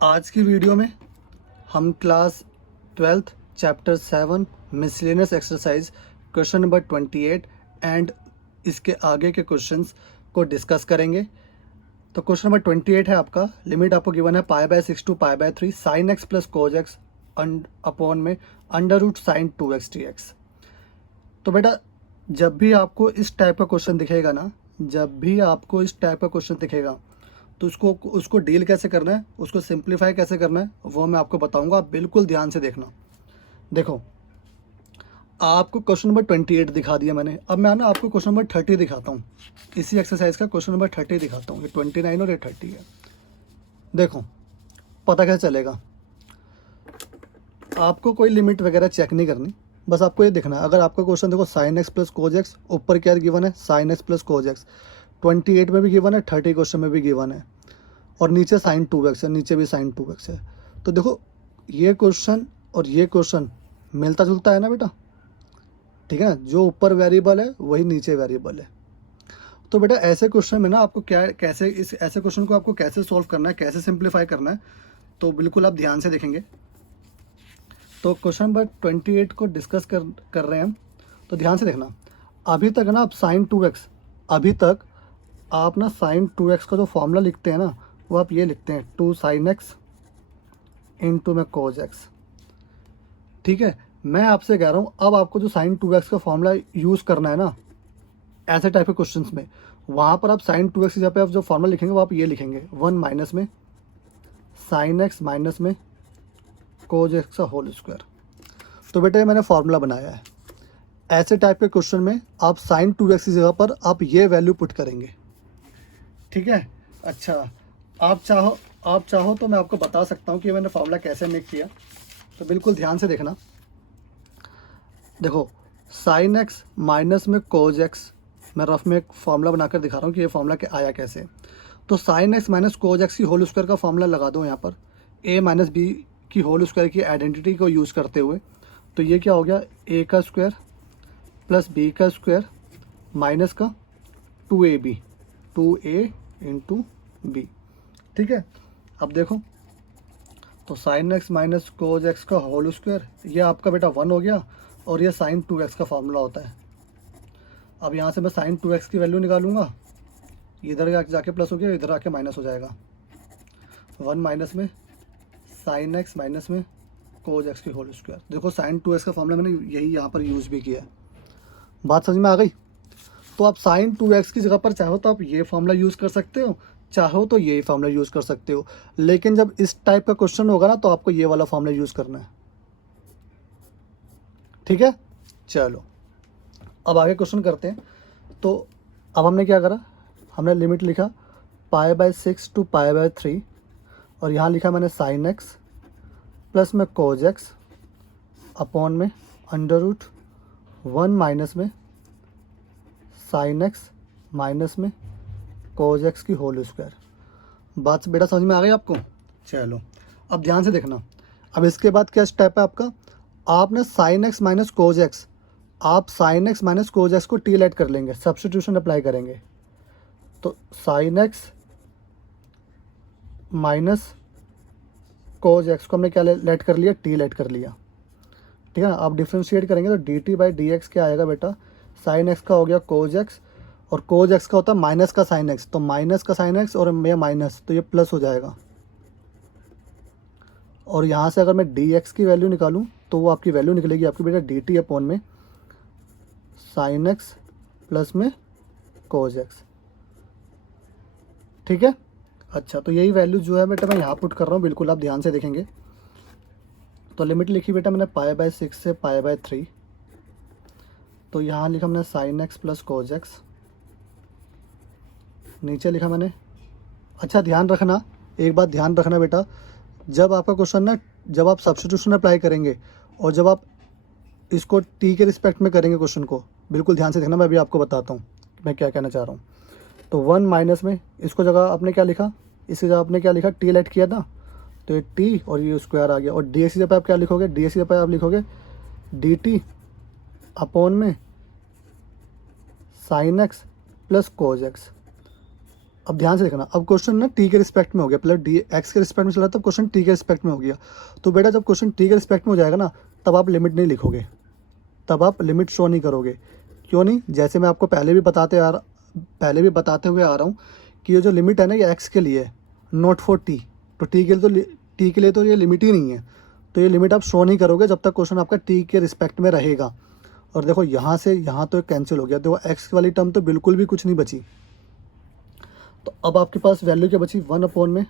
आज की वीडियो में हम class 12th chapter 7 miscellaneous exercise question number 28 and इसके आगे के क्वेश्चंस को डिस्कस करेंगे। तो क्वेश्चन नंबर 28 है आपका, लिमिट आपको गिवन है π/6 टू π/3 sin x plus cos x upon में under root sine 2x dx। तो बेटा जब भी आपको इस टाइप का क्वेश्चन दिखेगा ना, जब भी आपको इस टाइप का क्वेश्चन दिखेगा तो उसको डील कैसे करना है, उसको सिंप्लीफाई कैसे करना है, वो मैं आपको बताऊंगा। आप बिल्कुल ध्यान से देखना। देखो, आपको क्वेश्चन नंबर 28 दिखा दिया मैंने। अब मैं ना आपको क्वेश्चन नंबर 30 दिखाता हूँ। इसी एक्सरसाइज का क्वेश्चन नंबर 30 दिखाता हूँ। ये 29 और ये 30 है। देखो पता कैसे चलेगा, आपको कोई लिमिट वगैरह चेक नहीं करनी, बस आपको ये देखना है। अगर आपका क्वेश्चन देखो sign x plus cos x, ऊपर क्या गिवन है sign x plus cos x, 28 में भी गिवन है, 30 क्वेश्चन में भी गिवन है, और नीचे साइन 2x है, नीचे भी साइन 2x है। तो देखो ये क्वेश्चन और ये क्वेश्चन मिलता जुलता है ना बेटा, ठीक है ना। जो ऊपर वेरिएबल है वही नीचे वेरिएबल है। तो बेटा ऐसे क्वेश्चन में ना आपको क्या कैसे इस ऐसे क्वेश्चन को आपको कैसे सॉल्व करना है, कैसे सिंप्लीफाई करना है, तो बिल्कुल आप ध्यान से देखेंगे। तो क्वेश्चन नंबर 28 को डिस्कस कर रहे हैं हम, तो ध्यान से देखना। अभी तक ना आप साइन 2x, अभी तक आप ना साइन 2x का जो फॉर्मूला लिखते हैं ना, वो आप ये लिखते हैं 2 sin x इंटू में कोज एक्स, ठीक है। मैं आपसे कह रहा हूँ अब आपको जो साइन 2x का फॉर्मूला यूज़ करना है ना ऐसे टाइप के क्वेश्चंस में, वहाँ पर आप साइन 2x की जगह पे आप जो फॉर्मूला लिखेंगे वो आप ये लिखेंगे 1 माइनस में साइन एक्स माइनस में कोज एक्स का होल स्क्वायर। तो बेटा ये मैंने फॉर्मूला बनाया है। ऐसे टाइप के क्वेश्चन में आप साइन 2x की जगह पर आप ये वैल्यू पुट करेंगे, ठीक है। अच्छा, आप चाहो तो मैं आपको बता सकता हूँ कि मैंने फार्मूला कैसे मेक किया। तो बिल्कुल ध्यान से देखना। देखो साइन एक्स माइनस में कोज एक्स, मैं रफ में एक फार्मूला बनाकर दिखा रहा हूँ कि ये फार्मूला के आया कैसे। तो sine x minus cos x की होल स्क्वायर का फार्मूला लगा दो यहाँ पर, ए माइनस बी की होल स्क्वायर की आइडेंटिटी को यूज़ करते हुए। तो ये क्या हो गया, ए का स्क्वायर प्लस बी का स्क्वायर माइनस का 2ab, 2a इंटू बी, ठीक है। अब देखो तो sine x minus cos x का होल स्क्वायर, ये आपका बेटा 1 हो गया, और ये साइन 2x का फार्मूला होता है। अब यहाँ से मैं साइन 2x की वैल्यू निकालूंगा, इधर जाके प्लस हो गया, इधर आके माइनस हो जाएगा। 1 माइनस में साइन एक्स माइनस में कोज एक्स की होल स्क्वायर। देखो साइन 2x का फार्मूला मैंने यही यहाँ पर यूज़ भी किया है। बात समझ में आ गई। तो आप साइन 2x की जगह पर चाहो तो आप ये फार्मूला यूज़ कर सकते हो, चाहो तो ये फार्मूला यूज़ कर सकते हो। लेकिन जब इस टाइप का क्वेश्चन होगा ना तो आपको ये वाला फार्मूला यूज़ करना है, ठीक है। चलो अब आगे क्वेश्चन करते हैं। तो अब हमने क्या करा, हमने लिमिट लिखा π/6 टू π/3, और यहाँ लिखा मैंने साइन एक्स प्लस में कोज एक्स अपॉन में अंडर रूट 1 माइनस में साइन एक्स माइनस में कोज एक्स की होल स्क्वायर। बात बेटा समझ में आ गई आपको। चलो अब ध्यान से देखना। अब इसके बाद क्या स्टेप है आपका, आपने sine x minus cos x, आप sine x minus cos x को टी लेट कर लेंगे, सब्स्टिट्यूशन अप्लाई करेंगे। तो sine x minus cos x को हमने क्या लेट कर लिया, टी लेट कर लिया, ठीक है ना। आप डिफ्रेंशिएट करेंगे तो D T by D x क्या आएगा बेटा, साइन एक्स का हो गया कोज एक्स, और कोज एक्स का होता है माइनस का साइन एक्स, तो माइनस का साइन एक्स और ये माइनस, तो ये प्लस हो जाएगा। और यहाँ से अगर मैं डी एक्स की वैल्यू निकालूँ तो वो आपकी वैल्यू निकलेगी आपकी बेटा डी टी अपॉन में साइन एक्स प्लस में कोज एक्स, ठीक है। अच्छा, तो यही वैल्यू जो है बेटा मैं यहाँ पुट कर रहा हूँ, बिल्कुल आप ध्यान से देखेंगे। तो लिमिट लिखी बेटा मैंने π/6 से π/3, तो यहाँ लिखा मैंने sign x plus cos x, नीचे लिखा मैंने। अच्छा ध्यान रखना, एक बात ध्यान रखना बेटा, जब आपका क्वेश्चन ना, जब आप सब्स्टिट्यूशन अप्लाई करेंगे और जब आप इसको टी के रिस्पेक्ट में करेंगे क्वेश्चन को, बिल्कुल ध्यान से देखना। मैं अभी आपको बताता हूँ मैं क्या कहना चाह रहा हूँ। तो 1 माइनस में इसको जगह आपने क्या लिखा, इसकी जगह आपने क्या लिखा, टी लेट किया था, तो ये टी और ये स्क्वायर आ गया। और डी एक्स की जगह आप क्या लिखोगे, डी एक्स की जगह आप लिखोगे डी टी अपॉन में sine x plus cos x, अब ध्यान से देखना, अब क्वेश्चन ना टी के रिस्पेक्ट में हो गया, पहले डी एक्स के रिस्पेक्ट में चला तब क्वेश्चन टी के रिस्पेक्ट में हो गया। तो बेटा जब क्वेश्चन टी के रिस्पेक्ट में हो जाएगा ना, तब आप लिमिट नहीं लिखोगे, तब आप लिमिट शो नहीं करोगे। क्यों नहीं? जैसे मैं आपको पहले भी बताते हुए आ रहा हूँ कि ये जो लिमिट है ना, ये एक्स के लिए है, नॉट फॉर टी। तो टी के लिए तो ये लिमिट ही नहीं है, तो ये लिमिट आप शो नहीं करोगे जब तक क्वेश्चन आपका टी के रिस्पेक्ट में रहेगा। और देखो यहाँ से यहाँ तो कैंसिल हो गया, देखो एक्स वाली टर्म तो बिल्कुल भी कुछ नहीं बची। तो अब आपके पास वैल्यू क्या बची, 1 में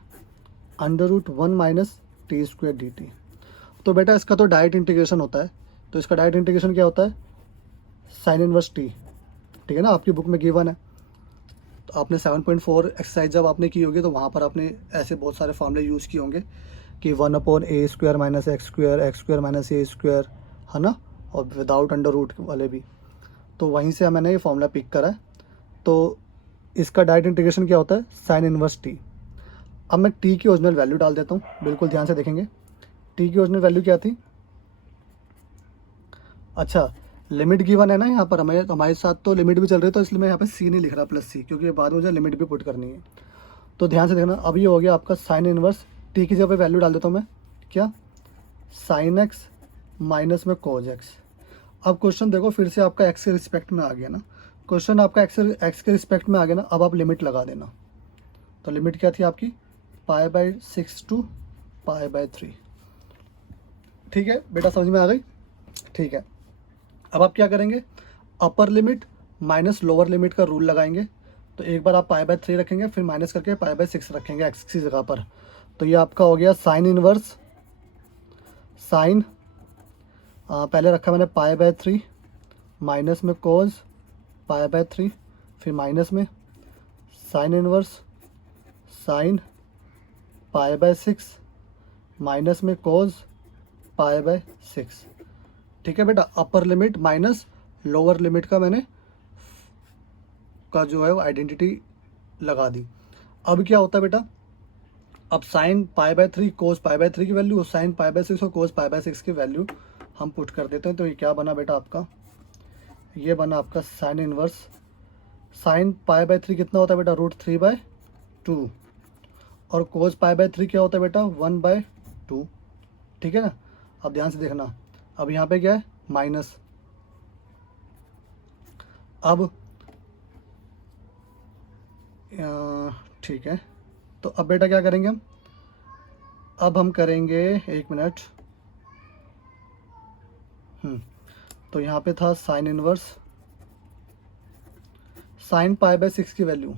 √1 minus T square D T. तो बेटा इसका तो डायरेक्ट इंटीग्रेशन होता है, तो इसका डायरेक्ट इंटीग्रेशन क्या होता है, साइन इनवर्स टी। ठीक है ना, आपकी बुक में गिवन है। तो आपने 7.4 एक्सरसाइज जब आपने की होगी तो वहाँ पर आपने ऐसे बहुत सारे फॉर्मूले यूज़ किए होंगे कि 1/a² minus x² minus a², है ना, और विदाउट अंडर रूट वाले भी। तो वहीं से मैंने ये फॉर्मूला पिक करा है। तो इसका डायरेक्ट इंटीग्रेशन क्या होता है, साइन इनवर्स टी। अब मैं टी की ओरिजिनल वैल्यू डाल देता हूँ, बिल्कुल ध्यान से देखेंगे। टी की ओरिजिनल वैल्यू क्या थी, अच्छा लिमिट गिवन है ना यहाँ पर, हमारे साथ तो लिमिट भी चल रही है, तो इसलिए मैं यहाँ पे सी नहीं लिख रहा +c, क्योंकि बाद में मुझे लिमिट भी पुट करनी है। तो ध्यान से देखना, अब ये हो गया आपका साइन इनवर्स टी की जगह पे वैल्यू डाल देता हूँ मैं, क्या, साइन एक्स माइनस में कोज एक्स। अब क्वेश्चन देखो फिर से आपका एक्स के रिस्पेक्ट में आ गया ना, क्वेश्चन आपका एक्स के रिस्पेक्ट में आ गया ना, अब आप लिमिट लगा देना। तो लिमिट क्या थी आपकी, π/6 टू π/3। ठीक है बेटा, समझ में आ गई? ठीक है, अब आप क्या करेंगे, upper limit minus lower limit का रूल लगाएंगे। तो एक बार आप π/3 रखेंगे, फिर माइनस करके π/6 रखेंगे एक्स की जगह पर। तो ये आपका हो गया साइन इनवर्स, साइन पहले रखा मैंने π/3 माइनस में कोज π/3, फिर माइनस में साइन इनवर्स साइन π/6 माइनस में कोज π/6। ठीक है बेटा, upper limit minus lower limit का मैंने का जो है वो आइडेंटिटी लगा दी। अब क्या होता है बेटा, अब साइन π/3 कोस π/3 की वैल्यू, साइन π/6 और कोस π/6 की वैल्यू हम पुट कर देते हैं। तो ये क्या बना बेटा आपका, ये बना आपका साइन इनवर्स, साइन π/3 कितना होता है बेटा, √3/2, और कोस π/3 क्या होता है बेटा, 1/2। ठीक है ना, अब ध्यान से देखना, अब यहाँ पे क्या है, माइनस। अब ठीक है, तो अब बेटा क्या करेंगे हम, अब हम करेंगे, एक मिनट, तो यहाँ पे था साइन इनवर्स साइन π/6 की वैल्यू।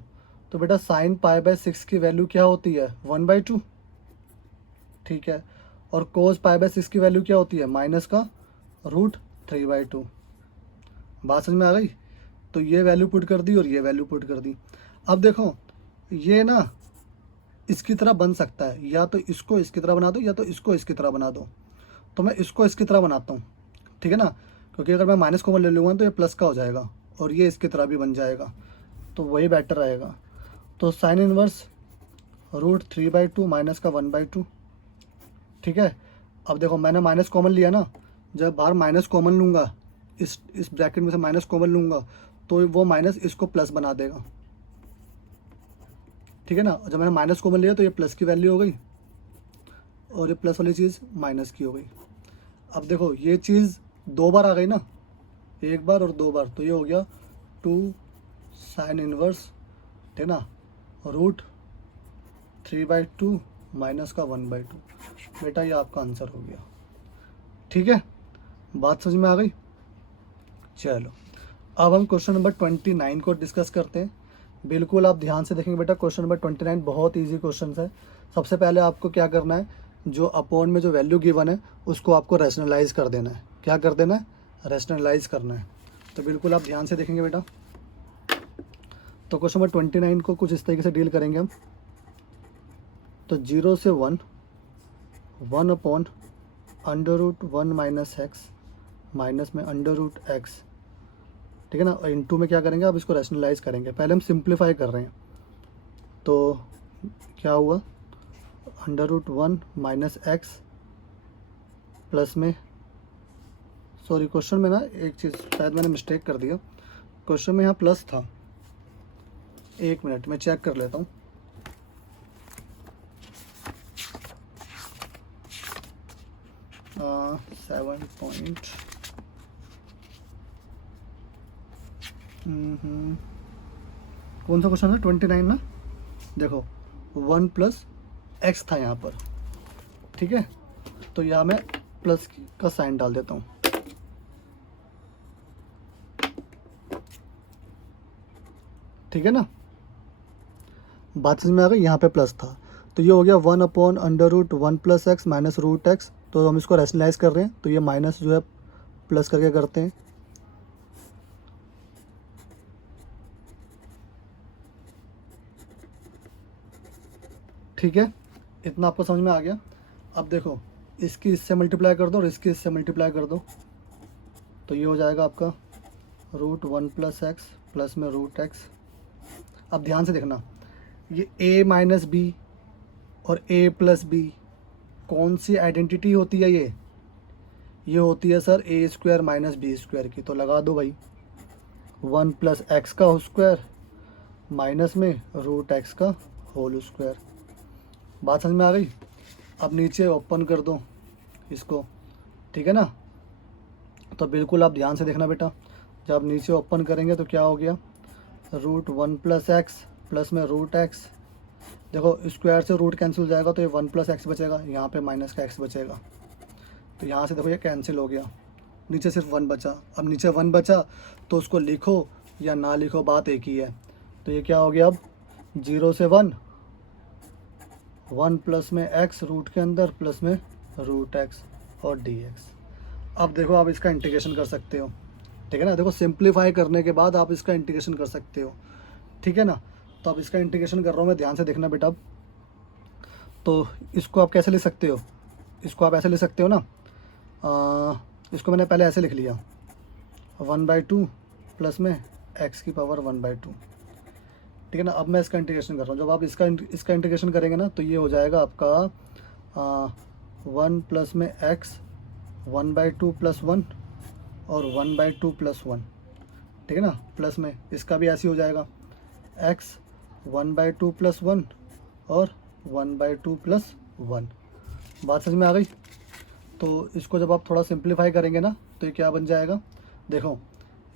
तो बेटा साइन π/6 की वैल्यू क्या होती है, 1/2। ठीक है, और कोस π/6 की वैल्यू क्या होती है, माइनस का √3/2। बात समझ में आ गई? तो ये वैल्यू पुट कर दी और ये वैल्यू पुट कर दी। अब देखो ये ना इसकी तरह बन सकता है, या तो इसको इसकी तरह बना दो, या तो इसको इसकी तरह बना दो। तो मैं इसको इसकी तरह बनाता हूँ, ठीक है ना, क्योंकि अगर मैं माइनस कॉमन ले लूँगा तो ये प्लस का हो जाएगा, और ये इसकी तरह भी बन जाएगा, तो वही बेटर रहेगा। तो साइन इनवर्स √3/2 माइनस का 1/2। ठीक है, अब देखो मैंने माइनस कॉमन लिया ना, जब बाहर माइनस कॉमन लूँगा, इस ब्रैकेट में से माइनस कॉमन लूँगा, तो वो माइनस इसको प्लस बना देगा। ठीक है ना, जब मैंने माइनस कॉमन लिया तो ये प्लस की वैल्यू हो गई, और ये प्लस वाली चीज़ माइनस की हो गई। अब देखो ये चीज़ 2 बार आ गई ना, एक बार और 2 बार, तो ये हो गया 2 साइन इनवर्स, ठीक है ना, √3/2 माइनस का 1/2। बेटा ये आपका आंसर हो गया। ठीक है, बात समझ में आ गई? चलो अब हम क्वेश्चन नंबर 29 को डिस्कस करते हैं। बिल्कुल आप ध्यान से देखेंगे बेटा, क्वेश्चन नंबर 29 बहुत इजी क्वेश्चन है। सबसे पहले आपको क्या करना है, जो अपॉन में जो वैल्यू गिवन है उसको आपको रैशनलाइज कर देना है। क्या कर देना है, रैशनलाइज करना है। तो बिल्कुल आप ध्यान से देखेंगे बेटा, तो क्वेश्चन नंबर 29 को कुछ इस तरीके से डील करेंगे हम। तो 0 से 1 1/√1 माइनस एक्स माइनस में √x, ठीक है ना, और इनटू में क्या करेंगे, अब इसको रैशनलाइज करेंगे। पहले हम सिंप्लीफाई कर रहे हैं, तो क्या हुआ, √1 माइनस एक्स प्लस में, सॉरी क्वेश्चन में ना एक चीज़ शायद मैंने मिस्टेक कर दिया, क्वेश्चन में यहाँ प्लस था, एक मिनट मैं चेक कर लेता हूँ। सेवन पॉइंट कौन सा क्वेश्चन है? 29 ना। देखो 1 प्लस एक्स था यहाँ पर, ठीक है, तो यहाँ मैं प्लस का साइन डाल देता हूँ। ठीक है ना, बात समझ में आ गई। यहाँ पे प्लस था तो ये हो गया 1/√1 + x माइनस √x। तो हम इसको रैशनलाइज कर रहे हैं तो ये माइनस जो है प्लस करके करते हैं। ठीक है, इतना आपको समझ में आ गया। अब देखो इसकी इससे मल्टीप्लाई कर दो और इसकी इससे मल्टीप्लाई कर दो, तो ये हो जाएगा आपका √1 + x प्लस में √x। अब ध्यान से देखना, ये a माइनस बी और a प्लस बी कौन सी आइडेंटिटी होती है? ये होती है सर a² माइनस b² की। तो लगा दो भाई, 1 + x का होल स्क्वायर माइनस में √x का होल स्क्वायर। बात समझ में आ गई। अब नीचे ओपन कर दो इसको, ठीक है ना। तो बिल्कुल आप ध्यान से देखना बेटा, जब नीचे ओपन करेंगे तो क्या हो गया, √1 + x प्लस में √x। देखो स्क्वायर से रूट कैंसिल हो जाएगा तो ये 1 + x बचेगा, यहाँ पे माइनस का x बचेगा। तो यहाँ से देखो ये कैंसिल हो गया, नीचे सिर्फ 1 बचा। अब नीचे 1 बचा तो उसको लिखो या ना लिखो बात एक ही है। तो ये क्या हो गया, अब 0 से 1, 1 प्लस में x रूट के अंदर प्लस में √x और dx। अब देखो आप इसका इंटीग्रेशन कर सकते हो, ठीक है ना। देखो सिंप्लीफाई करने के बाद आप इसका इंटीग्रेशन कर सकते हो, ठीक है ना। तो अब इसका इंटीग्रेशन कर रहा हूँ मैं, ध्यान से देखना बेटा। अब तो इसको आप कैसे ले सकते हो, इसको आप ऐसे ले सकते हो ना, इसको मैंने पहले ऐसे लिख लिया 1/2 प्लस में x की पावर 1/2, ठीक है ना। अब मैं इसका इंटीग्रेशन कर रहा हूँ। जब आप इसका इंटीग्रेशन करेंगे ना तो ये हो जाएगा आपका 1 प्लस में x 1/2 + 1 और 1/2 + 1, ठीक है ना। प्लस में इसका भी ऐसे हो जाएगा x 1/2 + 1 और 1/2 + 1। बात समझ में आ गई। तो इसको जब आप थोड़ा सिंप्लीफाई करेंगे ना तो ये क्या बन जाएगा, देखो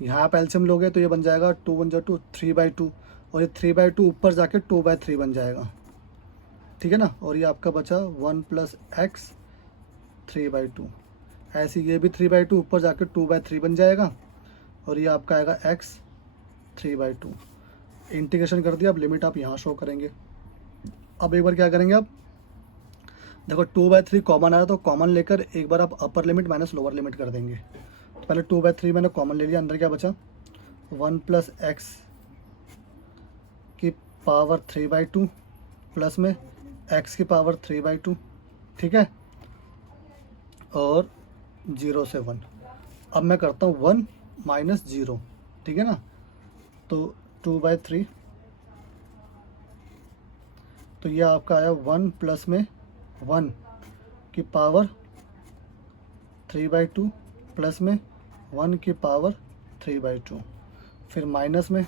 यहाँ आप एलसीएम लोगे तो ये बन जाएगा 2 × 2 3/2 और ये 3/2 ऊपर जाके 2/3 बन जाएगा, ठीक है ना। और ये आपका बचा 1 + x 3/2। ऐसे ये भी 3/2 ऊपर जाके 2/3 बन जाएगा और ये आपका आएगा x 3/2। इंटीग्रेशन कर दिया। अब लिमिट आप यहाँ शो करेंगे। अब एक बार क्या करेंगे, आप देखो 2/3 कॉमन आया तो कॉमन लेकर एक बार आप upper limit minus lower limit कर देंगे। तो पहले 2/3 मैंने कॉमन ले लिया, अंदर क्या बचा 1 + x की पावर 3/2 प्लस में x की पावर 3/2, ठीक है, और 0 से 1। अब मैं करता हूँ 1 - 0, ठीक है ना। तो 2/3, तो ये आपका आया 1 प्लस में 1 की पावर 3/2 प्लस में 1 की पावर 3/2, फिर माइनस में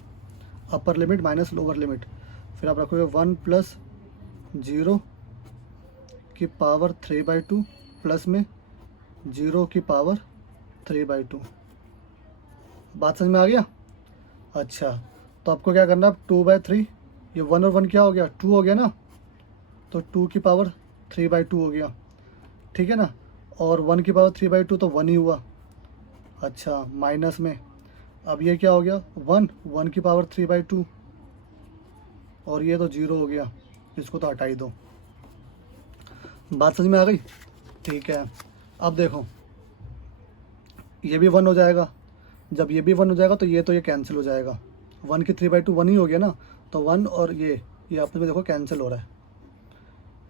upper limit minus lower limit, फिर आप रखोगे 1 + 0 की पावर 3/2 प्लस में 0 की पावर 3/2। बात समझ में आ गया। अच्छा, तो आपको क्या करना है, 2/3, ये 1 और 1 क्या हो गया, 2 हो गया ना, तो 2 की पावर 3/2 हो गया, ठीक है ना। और 1 की पावर 3/2 तो 1 ही हुआ। अच्छा, माइनस में अब ये क्या हो गया, 1 की पावर 3/2 और ये तो 0 हो गया, इसको तो हटा ही दो। बात समझ में आ गई, ठीक है। अब देखो ये भी 1 हो जाएगा, जब ये भी 1 हो जाएगा तो ये कैंसिल हो जाएगा। 1 की 3/2 1 ही हो गया ना, तो 1 और ये आपस में देखो कैंसिल हो रहा है,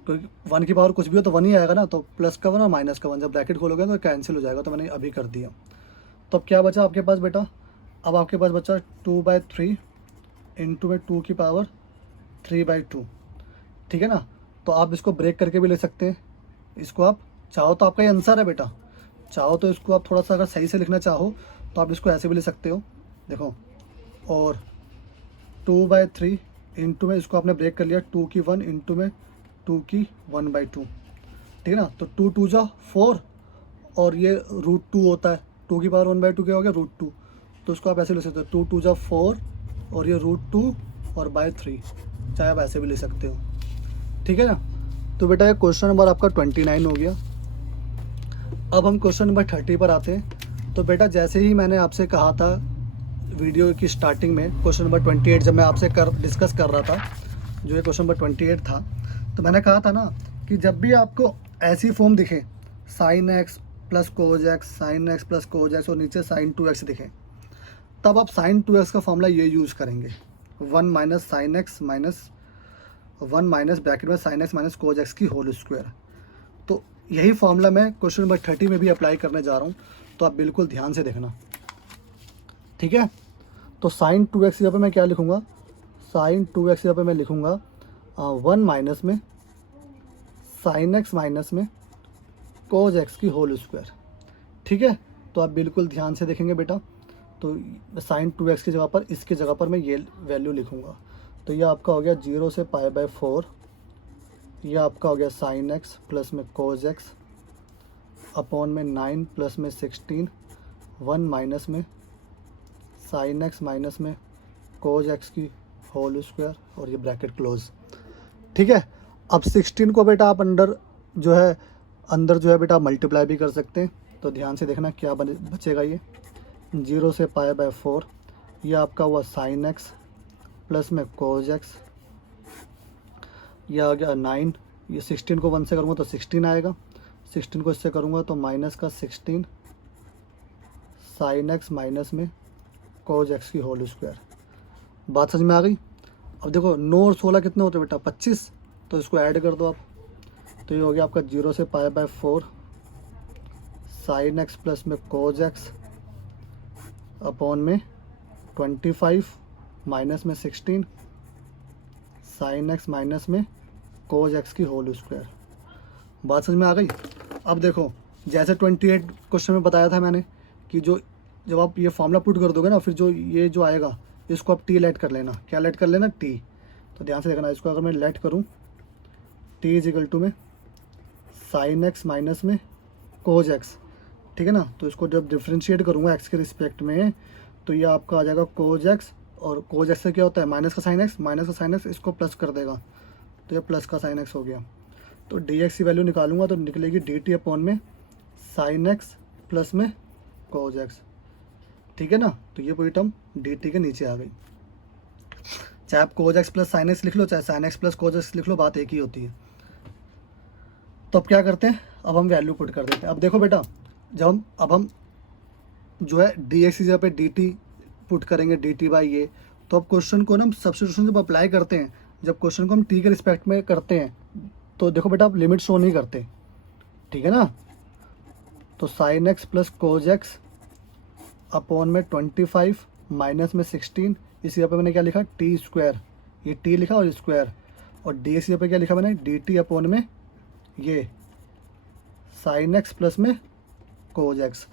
क्योंकि 1 की पावर कुछ भी हो तो 1 ही आएगा ना। तो प्लस का 1 और माइनस का 1 जब ब्रैकेट खोलोगे तो कैंसिल हो जाएगा, तो मैंने अभी कर दिया। तो अब क्या बचा आपके पास बेटा, अब आपके पास बचा 2/3 इंटू में 2 की पावर 3/2, ठीक है ना। तो आप इसको ब्रेक करके भी ले सकते हैं, इसको आप चाहो तो आपका ये आंसर है बेटा, चाहो तो इसको आप थोड़ा सा अगर सही से लिखना चाहो तो आप इसको ऐसे भी ले सकते हो, देखो। और 2/3 इंटू में इसको आपने ब्रेक कर लिया, 2 की 1 इंटू में 2 की 1/2, ठीक है ना। तो 2 2 जा 4 और ये √2 होता है, 2 की पावर 1/2 क्या हो गया √2। तो इसको आप ऐसे ले सकते हो 2 2 जा 4 और ये √2 और बाय 3, चाहे आप ऐसे भी ले सकते हो, ठीक है ना। तो बेटा ये क्वेश्चन नंबर आपका 29 हो गया। अब हम क्वेश्चन नंबर 30 पर आते हैं। तो बेटा जैसे ही मैंने आपसे कहा था वीडियो की स्टार्टिंग में, क्वेश्चन नंबर 28 जब मैं आपसे डिस्कस कर रहा था, जो ये क्वेश्चन नंबर 28 था, तो मैंने कहा था ना कि जब भी आपको ऐसी फॉर्म दिखे sin x plus cos x, sine x plus cos x और नीचे sin 2x दिखे, तब आप sin 2x का फॉर्मूला ये यूज़ करेंगे, 1 minus sign x minus 1 minus bracket में sin x minus cos x की होल स्क्वायर। तो यही फॉर्मूला मैं क्वेश्चन नंबर 30 में भी अप्लाई करने जा रहा हूँ, तो आप बिल्कुल ध्यान से देखना, ठीक है। तो sin 2x यहाँ पे मैं क्या लिखूँगा, sin 2x यहाँ पे मैं लिखूँगा 1 माइनस में sin x माइनस में कोज एक्स की होल स्क्वायर, ठीक है। तो आप बिल्कुल ध्यान से देखेंगे बेटा। तो sin 2x की जगह पर, इसकी जगह पर मैं ये वैल्यू लिखूँगा। तो ये आपका हो गया 0 से π/4, ये आपका हो गया sin x प्लस में कोज एक्स अपॉन में 9 प्लस में 16, 1 माइनस में sin x माइनस में कोज एक्स की होल स्क्वायर और ये ब्रैकेट क्लोज, ठीक है। अब 16 को बेटा आप अंदर जो है बेटा मल्टीप्लाई भी कर सकते हैं। तो ध्यान से देखना क्या बचेगा, ये 0 से π/4, ये आपका हुआ sin x प्लस में कोज एक्स, यह आ गया 9, ये 16 को 1 से करूँगा तो 16 आएगा, 16 को इससे करूँगा तो माइनस का 16 sin x माइनस में कोज एक्स की होल स्क्वायर। बात समझ में आ गई। अब देखो 9 और 16 कितने होते हैं बेटा 25, तो इसको ऐड कर दो आप। तो ये हो गया आपका 0 से π/4 sin x प्लस में कोज एक्स अपॉन में 25 माइनस में 16 sin x माइनस में कोज एक्स की होल स्क्वायर। बात समझ में आ गई। अब देखो जैसे 28 क्वेश्चन में बताया था मैंने कि जब आप ये फॉर्मूला पुट कर दोगे ना, फिर ये जो आएगा इसको आप टी लेट कर लेना। क्या लेट कर लेना, टी। तो ध्यान से देखना, इसको अगर मैं लेट करूँ टी इज इक्वल टू में sin x माइनस में कोज एक्स, ठीक है ना। तो इसको जब डिफ्रेंशिएट करूँगा एक्स के रिस्पेक्ट में, तो ये आपका आ जाएगा कोज एक्स, और कोज एक्स से क्या होता है माइनस का साइन एक्स, माइनस का साइन एक्स इसको प्लस कर देगा, तो ये प्लस का साइन एक्स हो गया। तो डी एक्स की वैल्यू निकालूंगा तो निकलेगी डी टी अपॉन में साइन एक्स प्लस में कोज एक्स, ठीक है ना। तो ये पूरी टर्म डी टी के नीचे आ गई। चाहे आप cos x plus sine x लिख लो, चाहे sign x plus cos x लिख लो, बात एक ही होती है। तो अब क्या करते हैं, अब हम वैल्यू पुट कर देते हैं। अब देखो बेटा, अब हम जो है डी एक्स की जगह पे डी टी पुट करेंगे, डी टी बाई ये। तो अब क्वेश्चन को ना हम सब्स्टिट्यूशन जब अप्लाई करते हैं, जब क्वेश्चन को हम टी के रिस्पेक्ट में करते हैं, तो देखो बेटा आप लिमिट शो नहीं करते, ठीक है ना। तो sine x plus cos x upon में 25 माइनस में 16, इसी जगह पे मैंने क्या लिखा टी स्क्वायर, ये टी लिखा और स्क्वायर, और डी इसी जगह पे क्या लिखा मैंने डी टी अपॉन में ये साइन एक्स प्लस में कोज एक्स।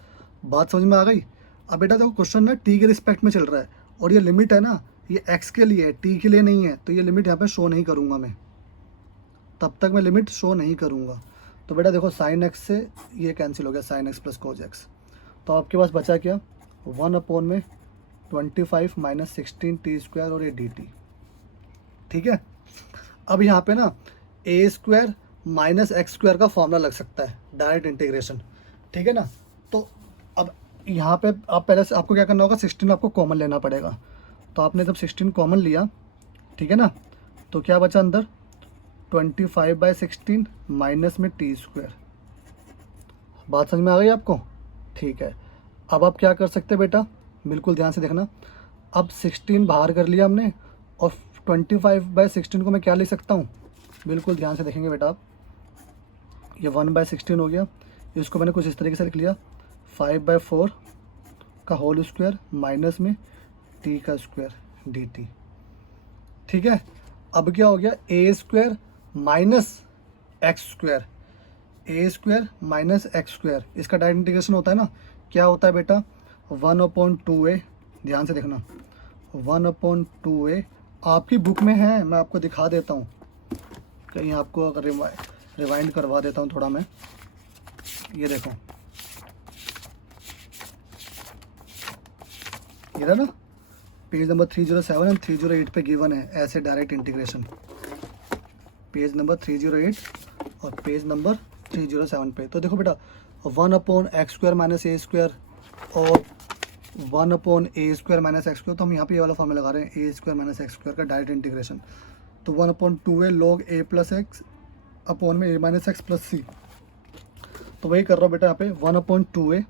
बात समझ में आ गई। अब बेटा देखो क्वेश्चन ना टी के रिस्पेक्ट में चल रहा है, और ये लिमिट है ना ये एक्स के लिए है, टी के लिए नहीं है, तो ये लिमिट यहाँ पे शो नहीं करूँगा मैं, तब तक मैं लिमिट शो नहीं करूँगा। तो बेटा देखो साइन एक्स से ये कैंसिल हो गया, sign x plus cos x. तो आपके पास बचा क्या 1 अपॉन में 25 माइनस 16 टी स्क्वायर और ये डी टी, ठीक है। अब यहाँ पे ना ए स्क्वायर माइनस एक्स स्क्वायर का फॉर्मूला लग सकता है, डायरेक्ट इंटीग्रेशन, ठीक है ना। तो अब यहाँ पे आप पहले से आपको क्या करना होगा, 16 आपको कॉमन लेना पड़ेगा। तो आपने जब 16 कॉमन लिया, ठीक है ना, तो क्या बचा अंदर 25/16 माइनस में टी स्क्वायर। बात समझ में आ गई आपको, ठीक है। अब आप क्या कर सकते हैं बेटा, बिल्कुल ध्यान से देखना। अब 16 बाहर कर लिया हमने, और 25/16 को मैं क्या लिख सकता हूँ, बिल्कुल ध्यान से देखेंगे बेटा आप। ये 1/16 हो गया, इसको मैंने कुछ इस तरीके से लिख लिया 5/4 का होल स्क्वायर माइनस में टी का स्क्वायर डी टी, ठीक है। अब क्या हो गया ए स्क्वायर माइनस एक्स स्क्वायर, ए स्क्वायर माइनस एक्स स्क्वायर, इसका डायरेक्ट इंटीग्रेशन होता है ना, क्या होता है बेटा 1/2a, ध्यान से देखना 1/2a आपकी बुक में है, मैं आपको दिखा देता हूँ, कहीं आपको अगर रिवाइंड करवा देता हूँ थोड़ा मैं। ये देखो, ये रहा ना, पेज नंबर 307 एंड 308 पे गिवन है ऐसे डायरेक्ट इंटीग्रेशन, पेज नंबर 308 और पेज नंबर 307 पे। तो देखो बेटा, 1/x² माइनस ए स्क्वायर और 1/a² माइनस एक्स स्क्वायर, तो हम यहाँ पे ये वाला फॉर्मूला लगा रहे हैं, a² माइनस एक्स स्क्वायर का डायरेक्ट इंटीग्रेशन। तो 1/2a log a plus x upon में a minus x plus c. तो वही कर रहा हूँ बेटा यहाँ पे 1/2a,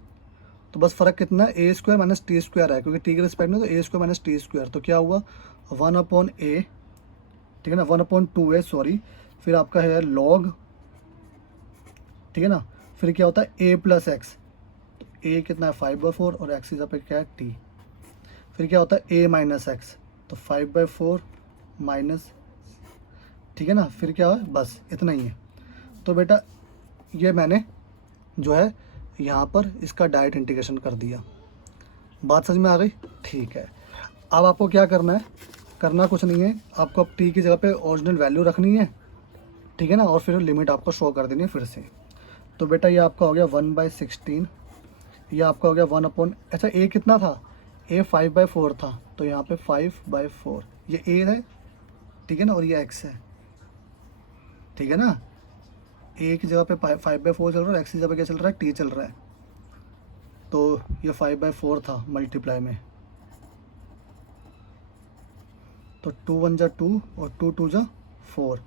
तो बस फ़र्क कितना है, a² माइनस टी स्क्वायर है, क्योंकि टी के रिस्पेक्ट में तो a² माइनस टी स्क्वायर, तो क्या हुआ 1/a, ठीक है ना, 1/2a सॉरी, फिर आपका है log, ठीक है ना, फिर क्या होता है a प्लस एक्स, तो a कितना है 5/4 और x इज़ पे क्या है t, फिर क्या होता है a माइनस एक्स, तो 5/4 माइनस, ठीक है ना, फिर क्या है, बस इतना ही है। तो बेटा ये मैंने जो है यहाँ पर इसका डायरेक्ट इंटीग्रेशन कर दिया। बात समझ में आ गई? ठीक है। अब आपको क्या करना है, करना कुछ नहीं है, आपको अब टी की जगह पे ओरिजिनल वैल्यू रखनी है, ठीक है ना, और फिर लिमिट आपको शो कर देनी है फिर से। तो बेटा ये आपका हो गया 1/16, ये आपका हो गया 1/, अच्छा ए कितना था, ए 5/4 था, तो यहाँ पे 5/4, ये ए है, ठीक है ना, और ये एक्स है, ठीक है ना, ए की जगह पे 5/4 चल रहा है, एक्स की जगह पे क्या चल रहा है, टी चल रहा है, तो ये 5/4 था मल्टीप्लाई में, तो 2 1 जा 2 और 2 2 जा 4,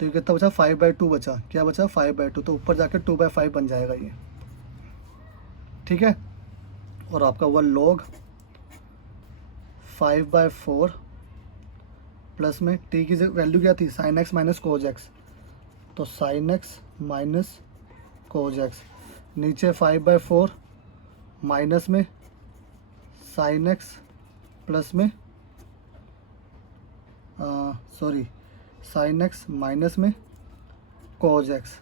तो ये कितना बचा 5/2 बचा, क्या बचा 5/2, तो ऊपर जाके 2/5 बन जाएगा ये, ठीक है। और आपका हुआ log 5/4 प्लस में टी की वैल्यू क्या थी, sine x minus cos x, तो sine x minus cos x, नीचे 5/4 माइनस में साइन एक्स प्लस में सॉरी साइन एक्स माइनस में कोज एक्स,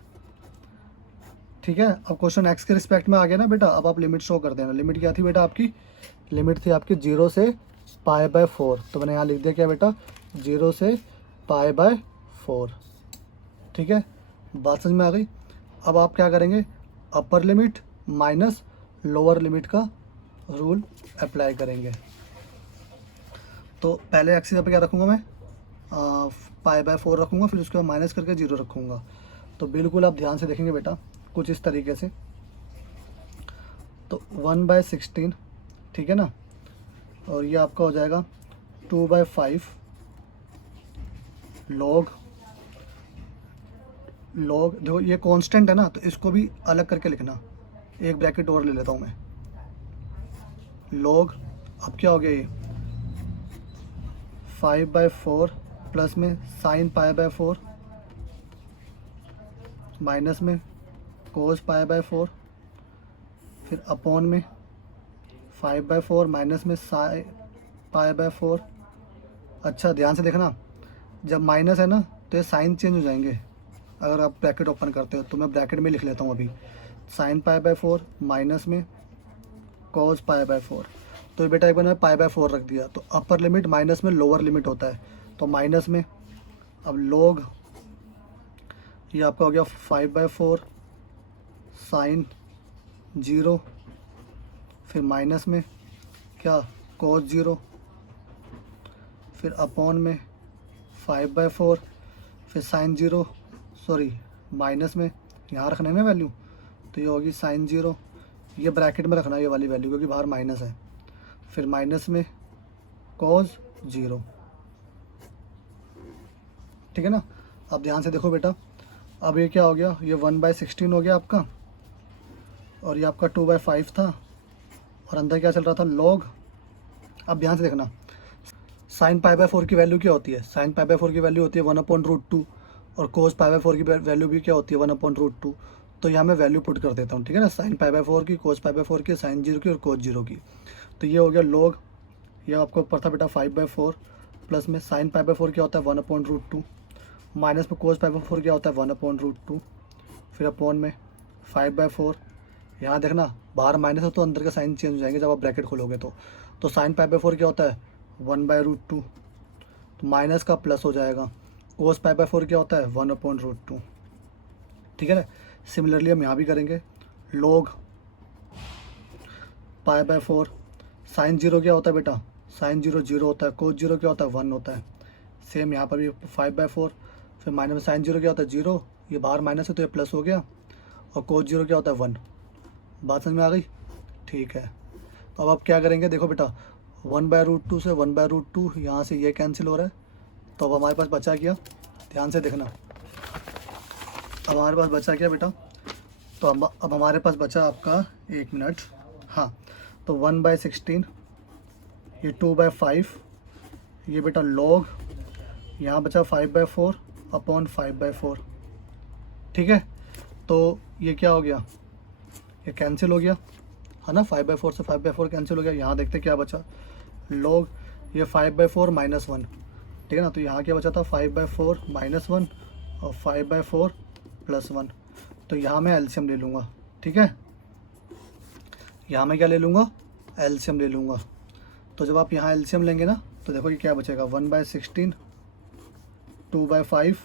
ठीक है। अब क्वेश्चन एक्स के रिस्पेक्ट में आ गया ना बेटा, अब आप लिमिट शो कर देना। लिमिट क्या थी बेटा आपकी, लिमिट थी आपकी 0 से π/4, तो मैंने यहाँ लिख दिया क्या बेटा 0 से π/4, ठीक है। बात समझ में आ गई। अब आप क्या करेंगे, upper limit minus lower limit का रूल अप्लाई करेंगे। तो पहले एक्स पे क्या रखूँगा मैं, π/4 रखूँगा, फिर उसके बाद माइनस करके 0 रखूँगा। तो बिल्कुल आप ध्यान से देखेंगे बेटा कुछ इस तरीके से, तो 1/16, ठीक है ना, और ये आपका हो जाएगा 2/5 log देखो ये कांस्टेंट है ना, तो इसको भी अलग करके लिखना, एक ब्रैकेट और ले लेता हूँ मैं, log, अब क्या हो गया ये 5/4 प्लस में साइन π/4 माइनस में कोस π/4, फिर अपॉन में 5/4 माइनस में साइन π/4। अच्छा ध्यान से देखना, जब माइनस है ना तो ये साइन चेंज हो जाएंगे, अगर आप ब्रैकेट ओपन करते हो, तो मैं ब्रैकेट में लिख लेता हूँ अभी, साइन π/4 माइनस में कोस π/4। तो ये बेटा एक बार मैं π/4 रख दिया, तो अपर लिमिट माइनस में लोअर लिमिट होता है, तो माइनस में, अब log ये आपका हो गया 5/4 साइन 0, फिर माइनस में क्या कोस 0, फिर अपॉन में 5/4, फिर साइन 0, सॉरी माइनस में यहाँ रखना है ना वैल्यू, तो ये होगी साइन 0, ये ब्रैकेट में रखना है ये वाली वैल्यू, क्योंकि बाहर माइनस है, फिर माइनस में कोस 0, ठीक है ना। अब ध्यान से देखो बेटा, अब ये क्या हो गया, ये 1/16 हो गया आपका, और ये आपका 2/5 था, और अंदर क्या चल रहा था log। अब ध्यान से देखना, साइन π/4 की वैल्यू क्या होती है, साइन π/4 की वैल्यू होती है 1/√2, और कोस π/4 की वैल्यू भी क्या होती है 1/√2। तो यहाँ मैं वैल्यू पुट कर देता हूँ, ठीक है ना, साइन π/4 की, कोस π/4 की, साइन 0 की और कोस 0 की। तो ये हो गया log, ये आपको ऊपर था बेटा 5/4 प्लस में साइन π/4 क्या होता है 1/√2, माइनस में कोस π/4 क्या होता है 1/√2, फिर अपॉन में 5/4, यहाँ देखना बाहर माइनस है तो अंदर का साइन चेंज हो जाएंगे जब आप ब्रैकेट खोलोगे, तो साइन π/4 क्या होता है 1/√2, तो माइनस का प्लस हो जाएगा। कोस पाई बाय 4 क्या होता है 1/√2, ठीक है ना। सिमिलरली हम यहाँ भी करेंगे, log पाई बाय 4, साइन 0 क्या होता है बेटा, साइन 0 0 होता है, कोस 0 क्या होता है 1 होता है। सेम यहाँ पर भी 5/4, फिर माइनस में साइन 0 क्या होता है 0, ये बाहर माइनस है तो ये प्लस हो गया, और कोस 0 क्या होता है 1। बात समझ में आ गई, ठीक है। तो अब आप क्या करेंगे, देखो बेटा 1/√2 से 1/√2 यहाँ से ये कैंसिल हो रहा है, तो अब हमारे पास बचा क्या, ध्यान से देखना। अब हमारे पास बचा क्या बेटा, तो अब हमारे पास बचा आपका 1 मिनट, हाँ, तो 1/16, ये 2/5, ये बेटा log, यहाँ बचा 5/4 अपॉन 5/4, ठीक है। तो ये क्या हो गया, ये कैंसिल हो गया है ना, 5/4 से 5/4 कैंसिल हो गया। यहाँ देखते क्या बचा, log ये 5/4 -1, ठीक है ना। तो यहाँ क्या बचा था 5/4 -1 और 5/4 +1। तो यहाँ मैं एलसीएम ले लूँगा, ठीक है। यहाँ मैं क्या ले लूँगा, एलसीएम ले लूँगा। तो जब आप यहाँ एलसीएम लेंगे ना, तो देखो ये क्या बचेगा 1/16, 2/5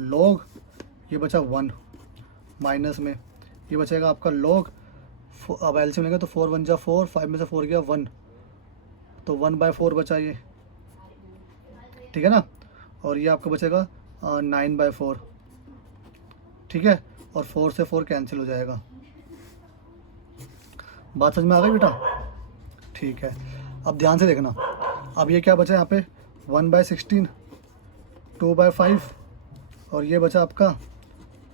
log, ये बचा 1, माइनस में ये बचेगा आपका log, अब एलसीएम लेंगे तो 4 1 जा 4, 5 में से 4 गया 1, तो 1/4 बचा ये, ठीक है ना। और ये आपका बचेगा 9/4, ठीक है। और 4 से 4 कैंसिल हो जाएगा। बात समझ में आ गई बेटा, ठीक है। अब ध्यान से देखना, अब ये क्या बचा यहाँ पे 1/16, 2/5 और ये बचा आपका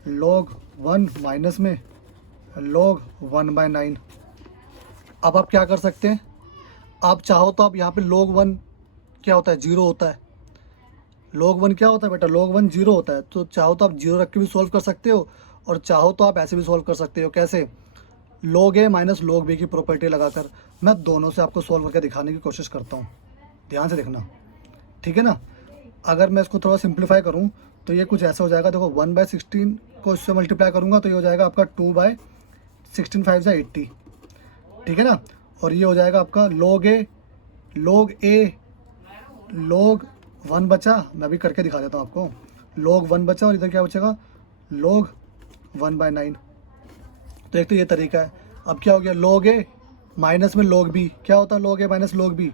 log 1 माइनस में log 1/9। अब आप क्या कर सकते हैं, आप चाहो तो आप यहाँ पे log 1 क्या होता है 0 होता है, log 1 क्या होता है बेटा, log 1 0 होता है। तो चाहो तो आप 0 रख के भी सॉल्व कर सकते हो, और चाहो तो आप ऐसे भी सॉल्व कर सकते हो। कैसे, log a minus log b की प्रॉपर्टी लगाकर। मैं दोनों से आपको सॉल्व करके दिखाने की कोशिश करता हूँ, ध्यान से देखना, ठीक है ना। अगर मैं इसको थोड़ा सिंप्लीफाई करूँ तो ये कुछ ऐसा हो जाएगा, देखो 1/16 को इससे मल्टीप्लाई करूँगा तो ये हो जाएगा आपका 2/16 5 जा 80, ठीक है ना। और ये हो जाएगा आपका log a log 1 बचा, मैं भी करके दिखा देता हूँ आपको, log 1 बचा और इधर क्या बचेगा log 1/9। तो एक तो ये तरीका है। अब क्या हो गया log a माइनस में log b, क्या होता है log a minus log b,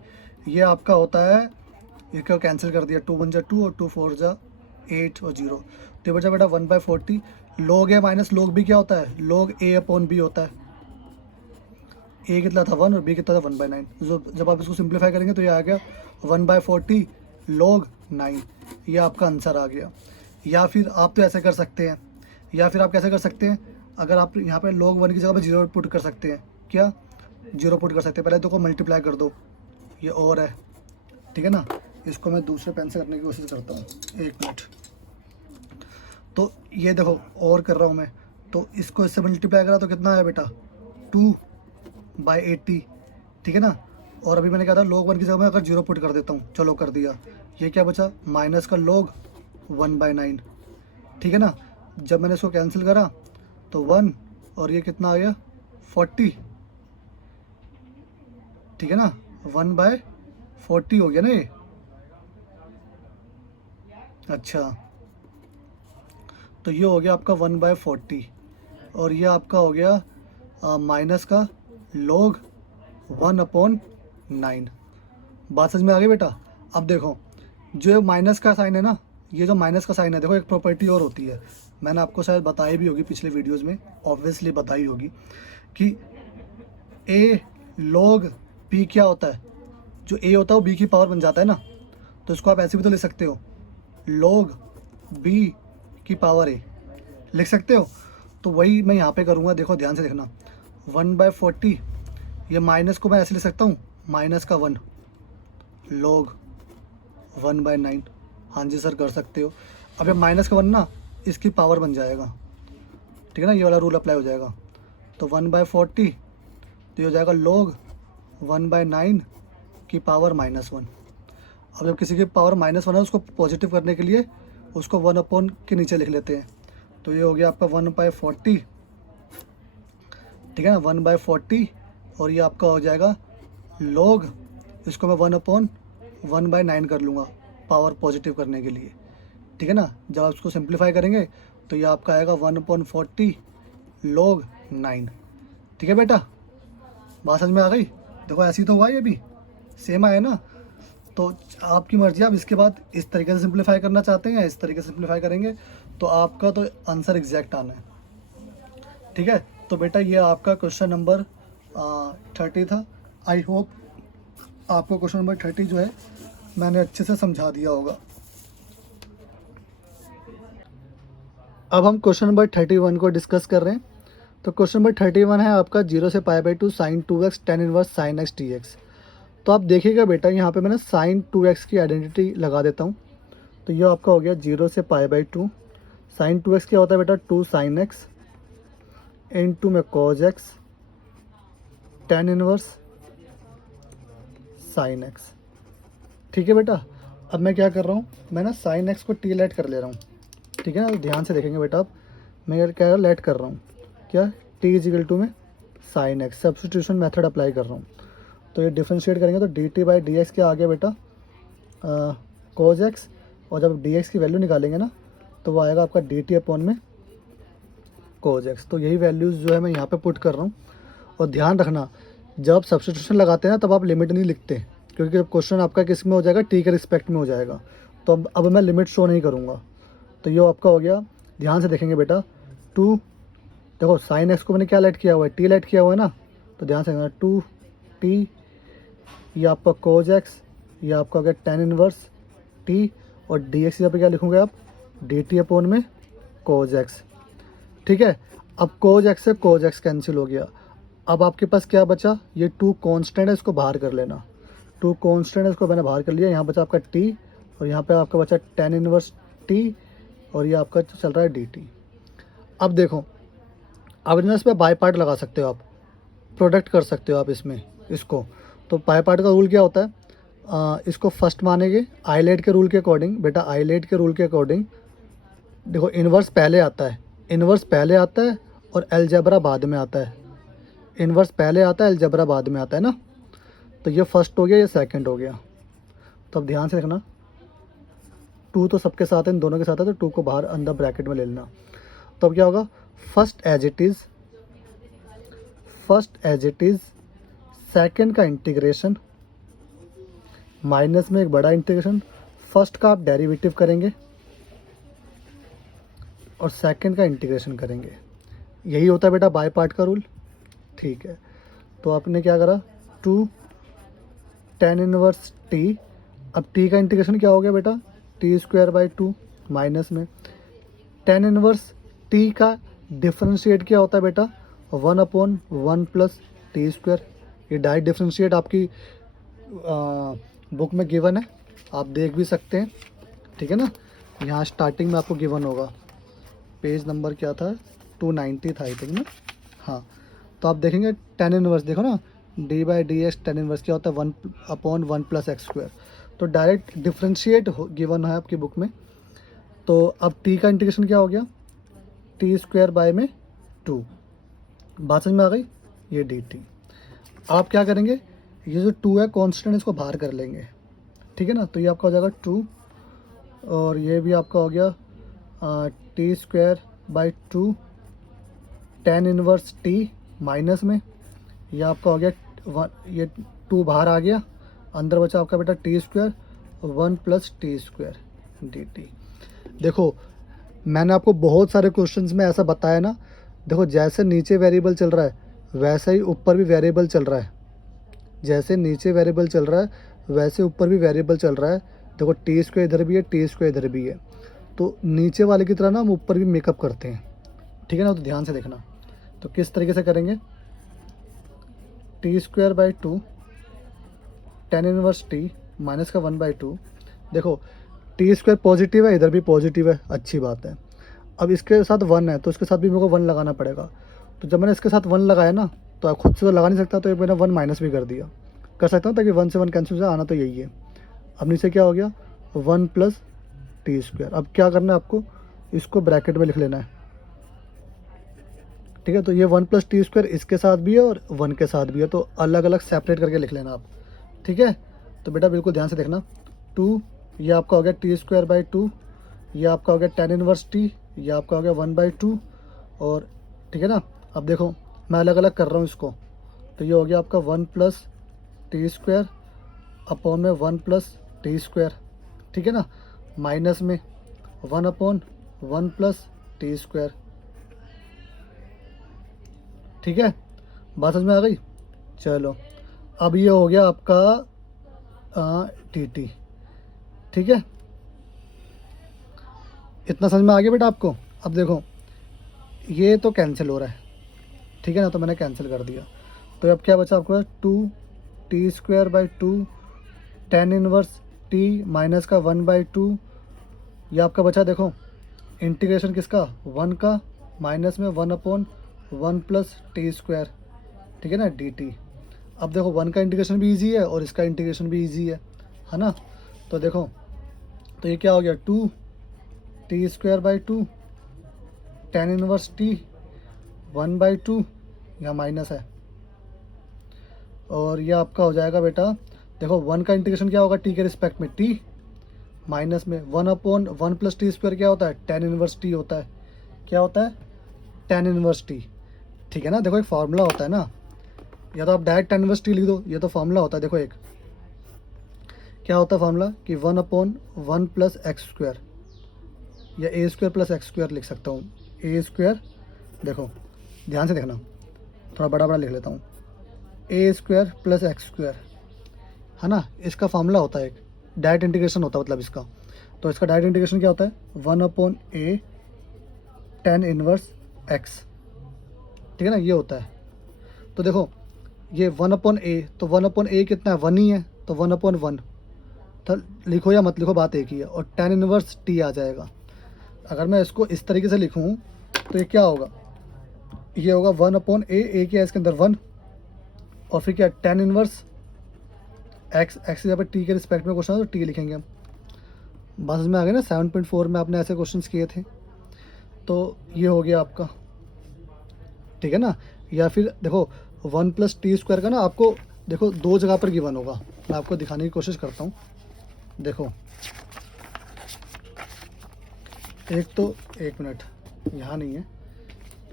ये आपका होता है, ये क्या कैंसिल कर दिया, 2 1 जा 2 और 2 4 जा 8 और 0, तो ये बचा बेटा 1/40। log a minus log b क्या होता है, log a अपॉन b होता है। a कितना था 1 और b कितना था 1/9। जब आप इसको सिंप्लीफाई करेंगे तो ये आ गया 1/40 log 9, ये आपका आंसर आ गया। या फिर आप तो ऐसे कर सकते हैं, या फिर आप कैसे कर सकते हैं, अगर आप यहाँ पे log 1 की जगह पे 0 पुट कर सकते हैं, क्या 0 पुट कर सकते हैं। पहले तो को मल्टीप्लाई कर दो, ये और है, ठीक है ना। इसको मैं दूसरे पेन से करने की कोशिश करता हूँ, 1 मिनट। तो ये देखो और कर रहा हूँ मैं, तो इसको इससे मल्टीप्लाई करा तो कितना है बेटा 2/80, ठीक है ना। और अभी मैंने कहा था log 1 की जगह मैं अगर 0 पुट कर देता हूँ, चलो कर दिया, ये क्या बचा माइनस का log 1/9, ठीक है ना। जब मैंने इसको कैंसिल करा तो 1 और ये कितना आ गया 40, ठीक है ना, 1/40 हो गया ना ये। अच्छा, तो ये हो गया आपका 1/40 और ये आपका हो गया माइनस का log 1/9। बात समझ में आ गई बेटा। अब देखो जो माइनस का साइन है ना, ये जो माइनस का साइन है, देखो एक प्रॉपर्टी और होती है, मैंने आपको शायद बताई भी होगी पिछले वीडियोस में, ऑब्वियसली बताई होगी कि a log b क्या होता है, जो a होता है वो b की पावर बन जाता है ना। तो इसको आप ऐसे भी तो लिख सकते हो, log b की पावर a लिख सकते हो। तो वही मैं यहाँ पे करूँगा, देखो ध्यान से देखना, 1/40, ये माइनस को मैं ऐसे लिख सकता हूँ, माइनस का 1 log 1/9। हाँ जी सर कर सकते हो। अब ये माइनस का 1 ना इसकी पावर बन जाएगा, ठीक है ना, ये वाला रूल अप्लाई हो जाएगा। तो 1/40 तो ये हो जाएगा log 1/9 की पावर -1। अब जब किसी की पावर -1 है उसको पॉजिटिव करने के लिए उसको 1 के नीचे लिख लेते हैं। तो ये हो गया आपका 1/40, ठीक है ना, 1/40 और ये आपका हो जाएगा log, इसको मैं 1/9 कर लूँगा, पावर पॉजिटिव करने के लिए, ठीक है ना। जब आप इसको सिंप्लीफाई करेंगे तो ये आपका आएगा 1/40 log 9, ठीक है बेटा, बात समझ में आ गई। देखो ऐसी तो हुआ ये भी सेम आया ना, तो आपकी मर्जी, आप इसके बाद इस तरीके से सिंप्लीफाई करना चाहते हैं या इस तरीके से सिंप्लीफाई करेंगे, तो आपका तो आंसर एग्जैक्ट आना है, ठीक है। तो बेटा ये आपका क्वेश्चन नंबर 30 था। आई होप आपको क्वेश्चन नंबर 30 जो है मैंने अच्छे से समझा दिया होगा। अब हम क्वेश्चन नंबर 31 को डिस्कस कर रहे हैं। तो क्वेश्चन नंबर 31 है आपका 0 से π/2 sin 2x tan inverse sin x dx। तो आप देखिएगा बेटा, यहाँ पे मैंने sin 2x की आइडेंटिटी लगा देता हूँ। तो ये आपका हो गया 0 से π/2 sin 2x क्या होता है बेटा, 2 sin x इंटू में cos x tan inverse sin x, ठीक है बेटा। अब मैं क्या कर रहा हूँ, मैं ना sin x को t लेट कर ले रहा हूँ, ठीक है ना। ध्यान से देखेंगे बेटा, आप मैं क्या लेट कर रहा हूँ, क्या t इजिकल टू में sin x, substitution method apply कर रहा हूँ। तो ये डिफ्रेंशिएट करेंगे तो dt/dx क्या आ गया बेटा, cos x, और जब dx की वैल्यू निकालेंगे ना तो वो आएगा आपका dt में cos x। तो यही वैल्यूज़ जो है मैं यहाँ पे पुट कर रहा हूँ। और ध्यान रखना, जब सब्स्टिट्यूशन लगाते हैं ना तब आप लिमिट नहीं लिखते, क्योंकि जब क्वेश्चन आपका किस में हो जाएगा, t के रिस्पेक्ट में हो जाएगा। तो अब मैं लिमिट शो नहीं करूँगा। तो ये आपका हो गया, ध्यान से देखेंगे बेटा, 2, देखो sin x को मैंने क्या लेट किया हुआ है, t लेट किया हुआ है ना। तो ध्यान से देखना, 2t, ये आपका cos x, ये आपका हो गया tan इनवर्स t, और dx यहाँ पे क्या लिखोगे आप, dt में cos x, ठीक है। अब cos x से cos x कैंसिल हो गया। अब आपके पास क्या बचा, ये 2 कांस्टेंट है, इसको बाहर कर लेना। 2 कांस्टेंट है, इसको मैंने बाहर कर लिया। यहाँ बचा आपका t, और यहाँ पे आपका बचा tan इनवर्स t, और ये आपका चल रहा है dt। अब देखो, अब इस पर बाय पार्ट लगा सकते हो आप, प्रोडक्ट कर सकते हो आप इसमें इसको। तो बाय पार्ट का रूल क्या होता है, इसको फर्स्ट मानेंगे आइलेट के रूल के अकॉर्डिंग। बेटा आइलेट के रूल के अकॉर्डिंग देखो, इन्वर्स पहले आता है, इन्वर्स पहले आता है और अलजेब्रा बाद में आता है। इन्वर्स पहले आता है, अलजेब्रा बाद में आता है ना। तो ये फर्स्ट हो गया, ये सेकंड हो गया। तो अब ध्यान से देखना, 2 तो सबके साथ है, इन दोनों के साथ है, तो 2 को बाहर अंदर ब्रैकेट में ले लेना। तो अब क्या होगा, first as it is, second का इंटीग्रेशन, माइनस में एक बड़ा इंटीग्रेशन। फर्स्ट का आप डेरिवेटिव करेंगे और सेकंड का इंटीग्रेशन करेंगे। यही होता है बेटा बाय पार्ट का रूल, ठीक है। तो आपने क्या करा, 2 tan इनवर्स t, अब t का इंटीग्रेशन क्या हो गया बेटा, t²/2 माइनस में tan इनवर्स t का डिफरेंशिएट क्या होता है बेटा, 1/1 + t²। ये डायरेक्ट डिफरेंशिएट आपकी बुक में गिवन है, आप देख भी सकते हैं, ठीक है ना। यहाँ स्टार्टिंग में आपको गिवन होगा, पेज नंबर क्या था, 290 था आई थिंक ना, हाँ। तो आप देखेंगे tan इनवर्स, देखो ना, d/dx tan इनवर्स क्या होता है, 1/1 + x²। तो डायरेक्ट डिफरेंशिएट गिवन है आपकी बुक में। तो अब t का इंटीग्रेशन क्या हो गया, t²/2, बात समझ में आ गई, ये dt। आप क्या करेंगे, ये जो 2 है कांस्टेंट, इसको बाहर कर लेंगे, ठीक है ना। तो ये आपका हो जाएगा 2, और ये भी आपका हो गया t²/2 tan inverse t minus में, ये आपका हो गया ये 2 बाहर आ गया, अंदर बचा आपका बेटा t², 1 + t² dt। देखो मैंने आपको बहुत सारे क्वेश्चंस में ऐसा बताया ना, देखो जैसे नीचे वेरिएबल चल रहा है वैसे ही ऊपर भी वेरिएबल चल रहा है, जैसे नीचे वेरिएबल चल रहा है वैसे ऊपर भी वेरिएबल चल रहा है। देखो t² इधर भी है, t² इधर भी है, तो नीचे वाले की तरह ना हम ऊपर भी मेकअप करते हैं, ठीक है ना। तो ध्यान से देखना, तो किस तरीके से करेंगे, t²/2 tan inverse t minus का 1/2। देखो t² पॉजिटिव है, इधर भी पॉजिटिव है, अच्छी बात है। अब इसके साथ 1 है तो इसके साथ भी मेरे को 1 लगाना पड़ेगा। तो जब मैंने इसके साथ 1 लगाया ना, तो आप खुद से तो लगा नहीं सकता, तो एक मैंने 1 माइनस भी कर दिया, कर सकता हूँ, ताकि 1 से 1 कैंसिल से आना तो यही है। अब नीचे क्या हो गया, 1 + t²। अब क्या करना है आपको, इसको ब्रैकेट में लिख लेना है, ठीक है। तो ये 1 + t² इसके साथ भी है और 1 के साथ भी है, तो अलग अलग सेपरेट करके लिख लेना आप, ठीक है। तो बेटा बिल्कुल ध्यान से देखना, 2 ये आपका हो गया टी स्क्वायर बाई टू, ये आपका हो गया टेन इनवर्स टी, ये आपका हो गया 1/2। और ठीक है ना, अब देखो मैं अलग अलग कर रहा हूँ इसको, तो ये हो गया आपका 1 प्लस टी स्क्वायर अपॉन में 1 प्लस टी स्क्वायर, ठीक है ना, माइनस में 1 अपॉन 1 प्लस टी स्क्वायर, ठीक है, बात समझ में आ गई। चलो अब ये हो गया आपका टी टी, ठीक है, इतना समझ में आ गया बेटा आपको। अब देखो ये तो कैंसिल हो रहा है, ठीक है ना, तो मैंने कैंसिल कर दिया, तो अब क्या बचा आपको, 2 T square by two tan inverse T minus का 1/2, ये आपका बचा देखो इंटीग्रेशन किसका, 1 का, माइनस में 1 अपॉन 1 प्लस टी स्क्वायर, ठीक है ना, डी टी। अब देखो 1 का इंटीग्रेशन भी इजी है और इसका इंटीग्रेशन भी इजी है ना। तो देखो तो ये क्या हो गया, 2 T square by two tan inverse T 1/2, यहाँ माइनस है, और ये आपका हो जाएगा बेटा, देखो 1 का इंटीग्रेशन क्या होगा टी के रिस्पेक्ट में, टी, माइनस में 1 अपॉन 1 प्लस टी स्क्वायर क्या होता है, टेन इनवर्स टी होता है, क्या होता है, टेन इनवर्स टी, ठीक है ना। देखो एक फार्मूला होता है ना, या तो आप डायरेक्ट टेन इनवर्स टी लिख दो, ये तो फार्मूला होता है, देखो एक क्या होता है फार्मूला कि 1 अपॉन 1 प्लस एक्स स्क्वायर, या ए स्क्वायर प्लस एक्स स्क्वायर लिख सकता हूँ, ए स्क्वायर, देखो ध्यान से देखना, थोड़ा बड़ा बड़ा लिख लेता हूँ, ए स्क्वायर प्लस एक्स स्क्वायर, है ना, इसका फार्मूला होता है एक, डायरेक्ट इंटीग्रेशन होता है मतलब इसका। तो इसका डायरेक्ट इंटीग्रेशन क्या होता है, 1 upon a tan inverse x, ठीक है ना, ये होता है। तो देखो ये 1 अपॉन ए, तो 1 अपॉन ए कितना है, 1 ही है, तो 1 अपॉन 1, तो लिखो या मत लिखो बात एक ही है, और टेन इनवर्स टी आ जाएगा। अगर मैं इसको इस तरीके से लिखूँ तो ये क्या होगा, ये होगा 1 अपॉन ए क्या है इसके अंदर 1, और फिर क्या टेन इनवर्स एक्स, एक्स यहाँ पर टी के रिस्पेक्ट में क्वेश्चन है तो टी लिखेंगे हम। बस में आ गए ना, 7.4 में आपने ऐसे क्वेश्चंस किए थे, तो ये हो गया आपका, ठीक है ना। या फिर देखो 1 प्लस टी स्क्वायर का ना आपको देखो दो जगह पर गिवन होगा, मैं आपको दिखाने की कोशिश करता हूँ। देखो एक तो, एक मिनट, यहाँ नहीं है,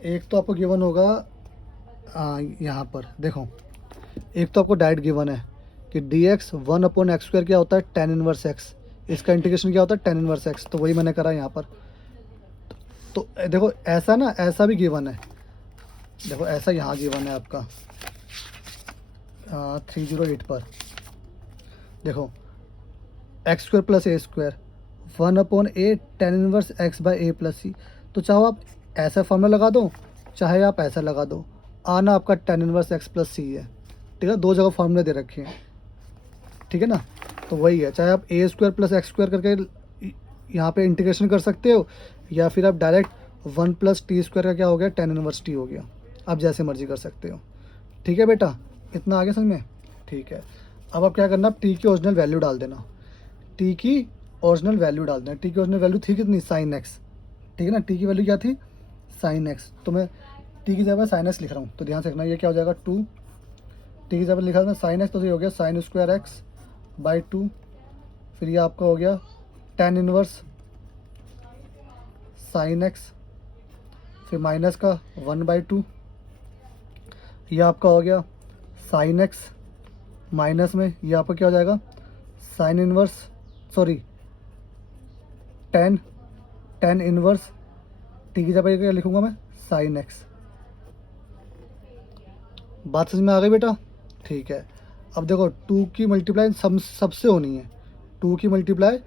एक तो आपको गिवन होगा यहाँ पर, देखो एक तो आपको डायरेक्ट गिवन है कि D x 1 upon x square क्या होता है, टेन इनवर्स एक्स, इसका इंटीग्रेशन क्या होता है, टेन इनवर्स एक्स, तो वही मैंने करा यहाँ पर। तो देखो ऐसा ना, ऐसा भी गिवन है, देखो ऐसा यहाँ गिवन है आपका 308 पर, देखो x square plus a square 1 upon a tan inverse x by a plus c. तो चाहो आप ऐसा फॉर्मूला लगा दो, चाहे आप ऐसा लगा दो, आना आपका टेन इनवर्स एक्स प्लस सी है, ठीक है, दो जगह फॉर्मूले दे रखे हैं, ठीक है ना। तो वही है, चाहे आप ए स्क्वायर प्लस एक्स स्क्वायर करके यहाँ पे इंटीग्रेशन कर सकते हो, या फिर आप डायरेक्ट 1 प्लस टी स्क्वायर का क्या हो गया, टेन इनवर्स टी हो गया, आप जैसे मर्जी कर सकते हो, ठीक है बेटा, इतना आगे समझ में, ठीक है। अब आप क्या करना, आप टी की ओरिजिनल वैल्यू डाल देना, टी की ओरिजिनल वैल्यू डाल देना, टी की ओरिजिनल वैल्यू थी कितनी, साइन एक्स, ठीक है ना, टी की वैल्यू क्या थी, साइन एक्स, तो मैं टी की जगह साइन एक्स लिख रहा हूँ, तो ध्यान से रखना, ये क्या हो जाएगा 2 टी की जगह लिखा था साइन एक्स, तो ये हो गया साइन स्क्वायर एक्स बाई 2, फिर ये आपका हो गया टेन इनवर्स साइन एक्स, फिर माइनस का 1/2, ये आपका हो गया साइन एक्स, माइनस में ये आपका क्या हो जाएगा, sine inverse, sorry tan inverse T की जगह क्या लिखूंगा मैं, साइन एक्स। बात समझ में आ गई बेटा, ठीक है। अब देखो 2 की मल्टीप्लाई सबसे होनी है, 2 की मल्टीप्लाई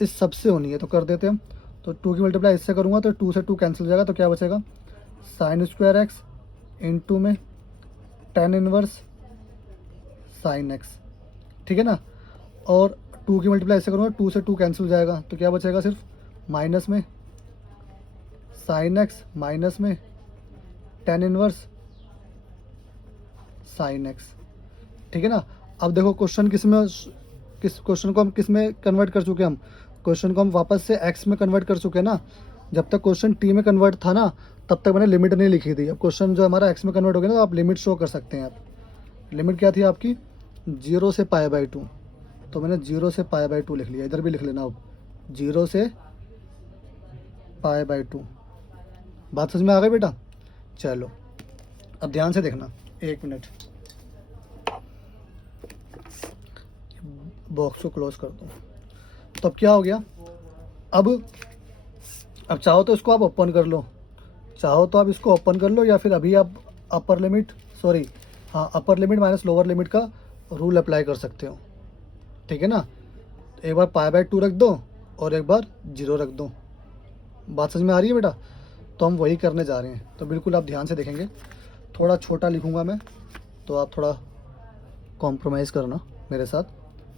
इस सबसे होनी है, तो कर देते हैं हम। तो 2 की मल्टीप्लाई इससे करूँगा तो 2 से 2 कैंसिल हो जाएगा, तो क्या बचेगा, साइन स्क्वायर एक्स इंटू में टेन इनवर्स साइन एक्स, ठीक है ना। और 2 की मल्टीप्लाई इससे करूँगा, 2 से 2 कैंसिल हो जाएगा, तो क्या बचेगा, सिर्फ माइनस में साइन एक्स माइनस में टेन इनवर्स साइन एक्स, ठीक है ना। अब देखो क्वेश्चन किस क्वेश्चन को हम किस में कन्वर्ट कर चुके हैं, हम क्वेश्चन को हम वापस से एक्स में कन्वर्ट कर चुके हैं ना। जब तक क्वेश्चन टी में कन्वर्ट था ना, तब तक मैंने लिमिट नहीं लिखी थी। अब क्वेश्चन जो हमारा एक्स में कन्वर्ट हो गया ना, तो आप लिमिट शो कर सकते हैं। आप लिमिट क्या थी आपकी, 0 से पाई बाई 2, तो मैंने 0 से पाई बाई 2 लिख लिया, इधर भी लिख लेना अब 0 से पाई बाई 2। बात समझ में आ गई बेटा? चलो अब ध्यान से देखना, 1 मिनट, बॉक्स को क्लोज कर दो। तो अब क्या हो गया, अब चाहो तो इसको आप ओपन कर लो, चाहो तो आप इसको ओपन कर लो, या फिर अभी आप upper limit upper limit minus lower limit का रूल अप्लाई कर सकते हो, ठीक है ना। एक बार पाई बाई 2 रख दो और एक बार 0 रख दो। बात समझ में आ रही है बेटा? तो हम वही करने जा रहे हैं, तो बिल्कुल आप ध्यान से देखेंगे। थोड़ा छोटा लिखूँगा मैं, तो आप थोड़ा कॉम्प्रोमाइज़ करना मेरे साथ,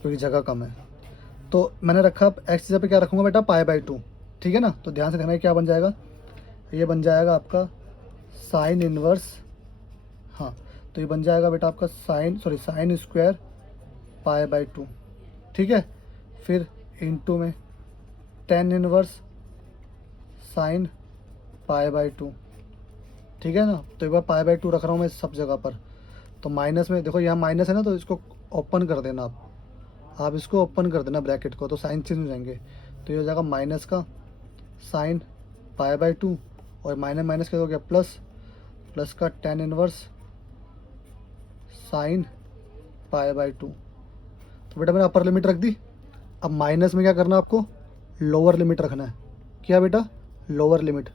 क्योंकि जगह कम है। तो मैंने रखा एक्स जगह पे क्या रखूँगा बेटा, पाई बाई 2, ठीक है ना। तो ध्यान से देखना क्या बन जाएगा, ये बन जाएगा आपका साइन इनवर्स, हाँ तो ये बन जाएगा बेटा आपका साइन स्क्वायर पाई बाई 2, ठीक है। फिर इनटू में tan inverse sine pi by 2, ठीक है ना। तो एक बार पाई बाई 2 रख रहा हूँ मैं सब जगह पर। तो माइनस में देखो, यहाँ माइनस है ना, तो इसको ओपन कर देना आप इसको ओपन कर देना ब्रैकेट को, तो साइन चेंज हो जाएंगे। तो ये हो जाएगा माइनस का साइन पाई बाई 2, और माइनस माइनस क्या हो गया प्लस का tan inverse sine pi by 2। तो बेटा मैंने अपर लिमिट रख दी। अब माइनस में क्या करना है आपको, लोअर लिमिट रखना है। क्या बेटा, लोअर लिमिट।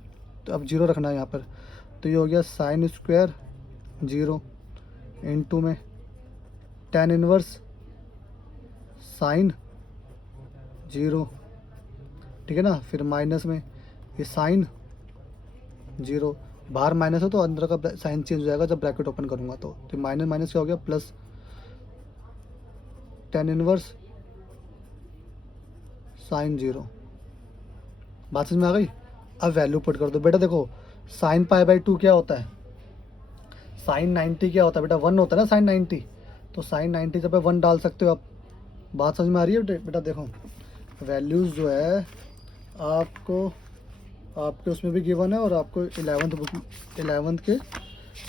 तो अब 0 रखना है यहाँ पर। तो ये हो गया साइन स्क्वायर 0 इनटू में टेन इनवर्स साइन 0, ठीक है ना। फिर माइनस में ये साइन 0, बाहर माइनस है तो अंदर का साइन चेंज हो जाएगा जब ब्रैकेट ओपन करूँगा। तो माइनस माइनस क्या हो गया, प्लस टेन इनवर्स साइन 0। बात समझ में आ गई? अब वैल्यू पुट कर दो बेटा। देखो साइन पाई बाई 2 क्या होता है, साइन 90 क्या होता है बेटा, 1 होता है ना साइन 90। तो साइन 90 जब 1 डाल सकते हो आप। बात समझ में आ रही है बेटा? देखो वैल्यूज़ जो है आपके उसमें भी गिवन है, और आपको 11th के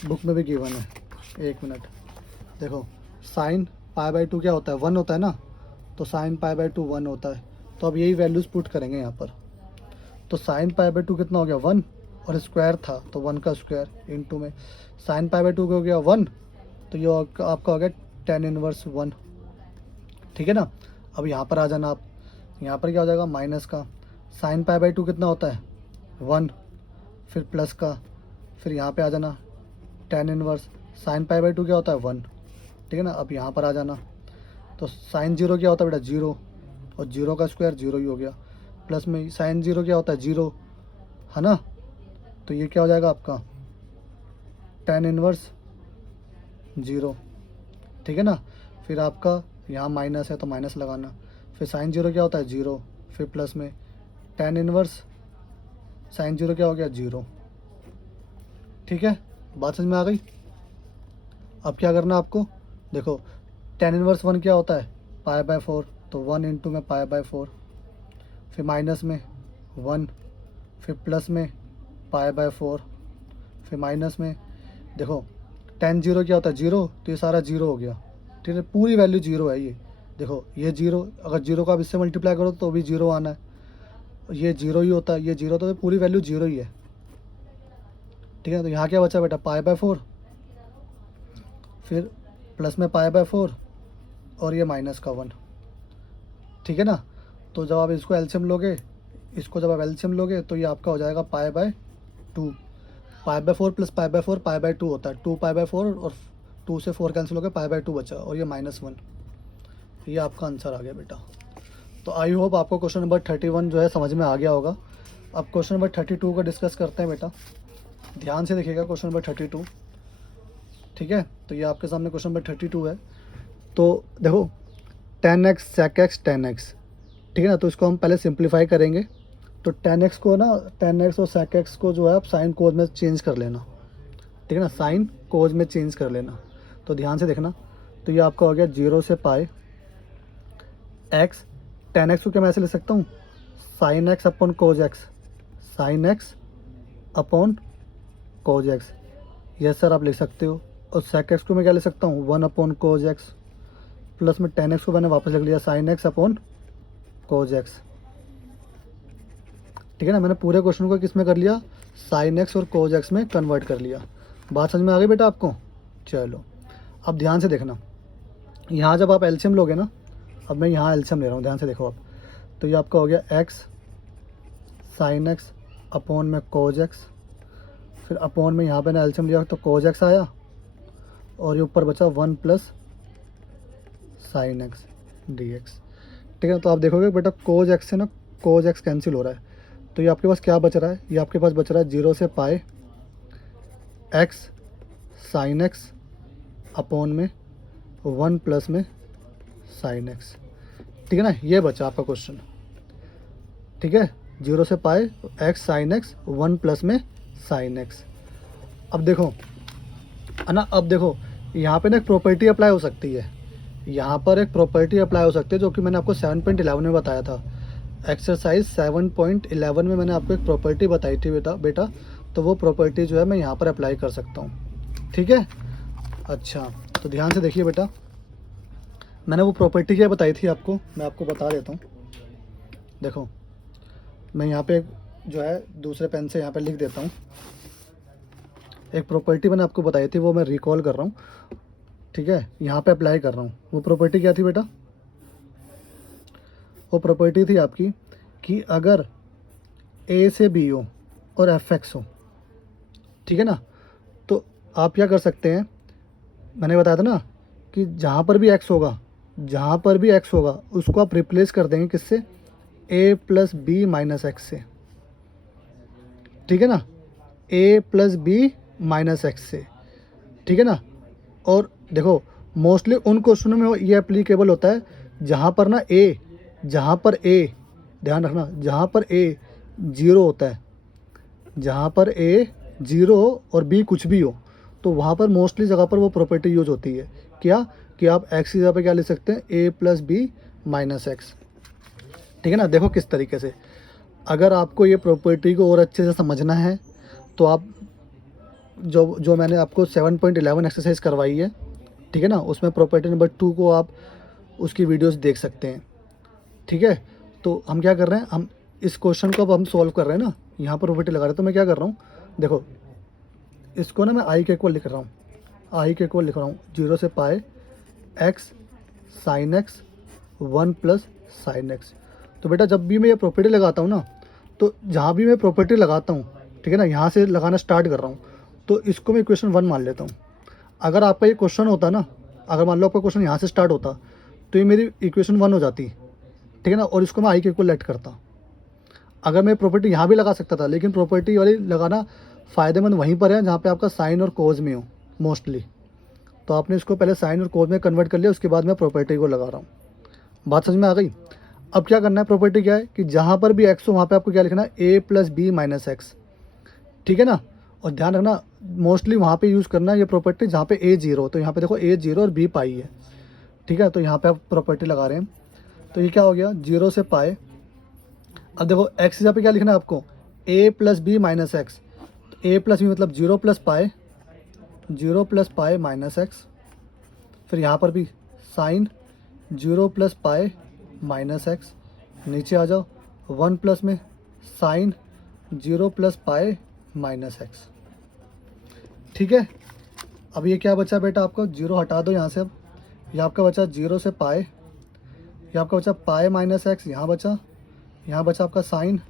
बुक में भी गिवन है। 1 मिनट, देखो साइन पाई बाई 2 क्या होता है, 1 होता है ना। तो साइन पाई बाई 2 1 होता है। तो अब यही वैल्यूज़ पुट करेंगे यहाँ पर। तो साइन पाई बाई 2 कितना हो गया, 1, और स्क्वायर था तो 1 का स्क्वायर इनटू में साइन पाई बाई 2 हो गया 1, तो ये आपका हो गया टेन इनवर्स 1, ठीक है ना। अब यहाँ पर आ जाना आप, यहाँ पर क्या हो जाएगा, माइनस का साइन पाई बाई 2 कितना होता है 1, फिर प्लस का, फिर यहाँ पे आ जाना tan inverse sine pi by 2 क्या होता है 1, ठीक है ना। अब यहाँ पर आ जाना, तो साइन 0 क्या होता है बेटा 0, और 0 का स्क्वायर 0 ही हो गया। प्लस में साइन 0 क्या होता है 0, है ना। तो ये क्या हो जाएगा आपका टेन इनवर्स 0, ठीक है ना। फिर आपका यहाँ माइनस है तो माइनस लगाना, फिर साइन 0 क्या होता है 0, फिर प्लस में टेन इनवर्स साइन 0 क्या हो गया 0, ठीक है। बात समझ में आ गई? अब क्या करना आपको, देखो टेन इनवर्स 1 क्या होता है पाई बाई 4, तो 1 इंटू में पाई बाई 4, फिर माइनस में 1, फिर प्लस में पाई बाई 4, फिर माइनस में देखो टेन 0 क्या होता है 0, तो ये सारा 0 हो गया, ठीक है। पूरी वैल्यू 0 है ये। देखो ये 0, अगर 0 को आप इससे मल्टीप्लाई करो तो भी 0 आना है, ये 0 ही होता है, ये 0, तो पूरी वैल्यू 0 ही है, ठीक है। तो यहाँ क्या बचा बेटा पाई बाई 4, फिर प्लस में पाई बाई 4, और ये माइनस का 1, ठीक है ना। तो जब आप इसको एलसीएम लोगे, जब आप एलसीएम लोगे तो ये आपका हो जाएगा पाई by 2, pi by 4 plus pi by 4 pi by 2 होता है, 2 पाई बाई 4, और 2 से 4 कैंसिल हो गया, पाई बाई 2 बचा, और ये -1। ये आपका आंसर आ गया बेटा। तो आई होप आपको क्वेश्चन नंबर 31 जो है समझ में आ गया होगा। अब क्वेश्चन नंबर 32 को डिस्कस करते हैं बेटा। ध्यान से देखिएगा क्वेश्चन नंबर 32, ठीक है। तो ये आपके सामने क्वेश्चन नंबर 32 है। तो देखो 10x sec x 10x, ठीक है ना। तो इसको हम पहले सिंप्लीफाई करेंगे। तो 10x को ना, 10x और sec x को जो है आप साइन कोज में चेंज कर लेना, ठीक है ना, साइन कोज में चेंज कर लेना। तो ध्यान से देखना, तो ये आपका हो गया 0 से पाई x, 10x को क्या मैं ऐसे लिख सकता हूँ, साइन x अपॉन कोज x, साइन x अपॉन कोज x, यस सर आप लिख सकते हो। और sec x को मैं क्या लिख सकता हूँ 1 अपॉन कोज x, प्लस में टेन एक्स को मैंने वापस लिख लिया sine x upon cos x, ठीक है ना। मैंने पूरे क्वेश्चन को किस में कर लिया, साइन एक्स और कोज एक्स में कन्वर्ट कर लिया। बात समझ में आ गई बेटा आपको। चलो अब ध्यान से देखना, यहाँ जब आप एलसीएम लोगे ना, अब मैं यहाँ एलसीएम ले रहा हूँ, ध्यान से देखो आप। तो ये आपका हो गया एक्स साइन एक्स अपॉन में कोज एक्स, फिर अपॉन में यहाँ पे ना एलसीएम लिया तो कोज एक्स आया, और ये ऊपर बचा 1 plus sine x D x, ठीक है। तो आप देखोगे बेटा कोज एक्स से ना कोज एक्स कैंसिल हो रहा है, तो ये आपके पास क्या बच रहा है, ये आपके पास बच रहा है 0 से पाए एक्स साइन एक्स अपॉन में 1 प्लस में साइन एक्स, ठीक है ना। ये बचा आपका क्वेश्चन, ठीक है। 0 से पाए एक्स साइन एक्स 1 प्लस में साइन एक्स। अब देखो है ना, अब देखो यहाँ पे ना एक प्रॉपर्टी अप्लाई हो सकती है, यहाँ पर एक प्रॉपर्टी अप्लाई हो सकती है जो कि मैंने आपको 7.11 में बताया था। एक्सरसाइज 7.11 में मैंने आपको एक प्रॉपर्टी बताई थी बेटा, तो वो प्रॉपर्टी जो है मैं यहाँ पर अप्लाई कर सकता हूँ, ठीक है। अच्छा तो ध्यान से देखिए बेटा, मैंने वो प्रॉपर्टी क्या बताई थी आपको, मैं आपको बता देता हूँ। देखो मैं यहाँ पे जो है दूसरे पेन से यहाँ पे लिख देता हूँ, एक प्रॉपर्टी मैंने आपको बताई थी, वो मैं रिकॉल कर रहा हूँ, ठीक है, यहाँ पे अप्लाई कर रहा हूँ। वो प्रॉपर्टी क्या थी बेटा, वो प्रॉपर्टी थी आपकी कि अगर ए से बी हो और एफ एक्स हो, ठीक है ना, तो आप क्या कर सकते हैं, मैंने बताया था ना कि जहाँ पर भी एक्स होगा, जहाँ पर भी एक्स होगा उसको आप रिप्लेस कर देंगे किससे, ए प्लस बी माइनस एक्स से, ठीक है ना, ए प्लस बी माइनस एक्स से, ठीक है ना। और देखो मोस्टली उन क्वेश्चनों में ये एप्लीकेबल होता है जहाँ पर ना ए, जहाँ पर ए, ध्यान रखना, जहाँ पर ए 0 होता है, जहाँ पर ए 0 और बी कुछ भी हो, तो वहाँ पर मोस्टली जगह पर वो प्रॉपर्टी यूज होती है, क्या कि आप एक्स की जगह पर क्या लिख सकते हैं, ए प्लस बी माइनस एक्स, ठीक है ना। देखो किस तरीके से, अगर आपको ये प्रॉपर्टी को और अच्छे से समझना है तो आप जो मैंने आपको 7.11 एक्सरसाइज करवाई है, ठीक है ना, उसमें प्रॉपर्टी नंबर 2 को आप उसकी वीडियोस देख सकते हैं, ठीक है। तो हम क्या कर रहे हैं, हम इस क्वेश्चन को अब हम सॉल्व कर रहे हैं ना, यहाँ पर प्रॉपर्टी लगा रहे हैं, तो मैं क्या कर रहा हूँ, देखो इसको ना मैं आई के इक्वल लिख रहा हूँ, आई के इक्वल लिख रहा हूँ 0 से पाए x sine x 1 plus sine x. तो बेटा जब भी मैं ये प्रॉपर्टी लगाता हूँ ना, तो जहाँ भी मैं प्रॉपर्टी लगाता हूँ, ठीक है ना, यहाँ से लगाना स्टार्ट कर रहा हूँ, तो इसको मैं इक्वेशन 1 मान लेता हूँ। अगर आपका ये क्वेश्चन होता ना, अगर मान लो आपका क्वेश्चन यहाँ से स्टार्ट होता, तो ये मेरी इक्वेशन 1 हो जाती, ठीक है ना, और इसको मैं आई के इक्वल लेट करता। अगर मैं प्रॉपर्टी यहाँ भी लगा सकता था, लेकिन प्रॉपर्टी वाली लगाना फ़ायदेमंद वहीं पर है जहाँ पे आपका साइन और कोज में हो मोस्टली, तो आपने इसको पहले साइन और कोज में कन्वर्ट कर लिया, उसके बाद मैं प्रॉपर्टी को लगा रहा हूँ। बात समझ में आ गई। अब क्या करना है, प्रॉपर्टी क्या है कि जहाँ पर भी एक्स हो वहाँ पे आपको क्या लिखना है, ए प्लस बी माइनस एक्स, ठीक है ना। और ध्यान रखना मोस्टली वहाँ पे यूज़ करना है ये प्रॉपर्टी जहाँ पे ए 0, तो यहाँ पे देखो ए 0 और बी पाई है, ठीक है। तो यहाँ पे आप प्रॉपर्टी लगा रहे हैं, तो ये क्या हो गया 0 से पाए। अब देखो एक्स यहाँ पे क्या लिखना है आपको, ए प्लस बी माइनस एक्स, ए प्लस बी मतलब 0 प्लस पाए, 0 प्लस पाए माइनस एक्स, फिर यहाँ पर भी sine 0 plus pi minus x, नीचे आ जाओ 1 प्लस में sine 0 plus pi minus x, ठीक है। अब ये क्या बचा बेटा आपको, 0 हटा दो यहाँ से, अब ये आपका बचा 0 से पाए, ये आपका बचा पाए माइनस एक्स, यहाँ बचा आपका साइन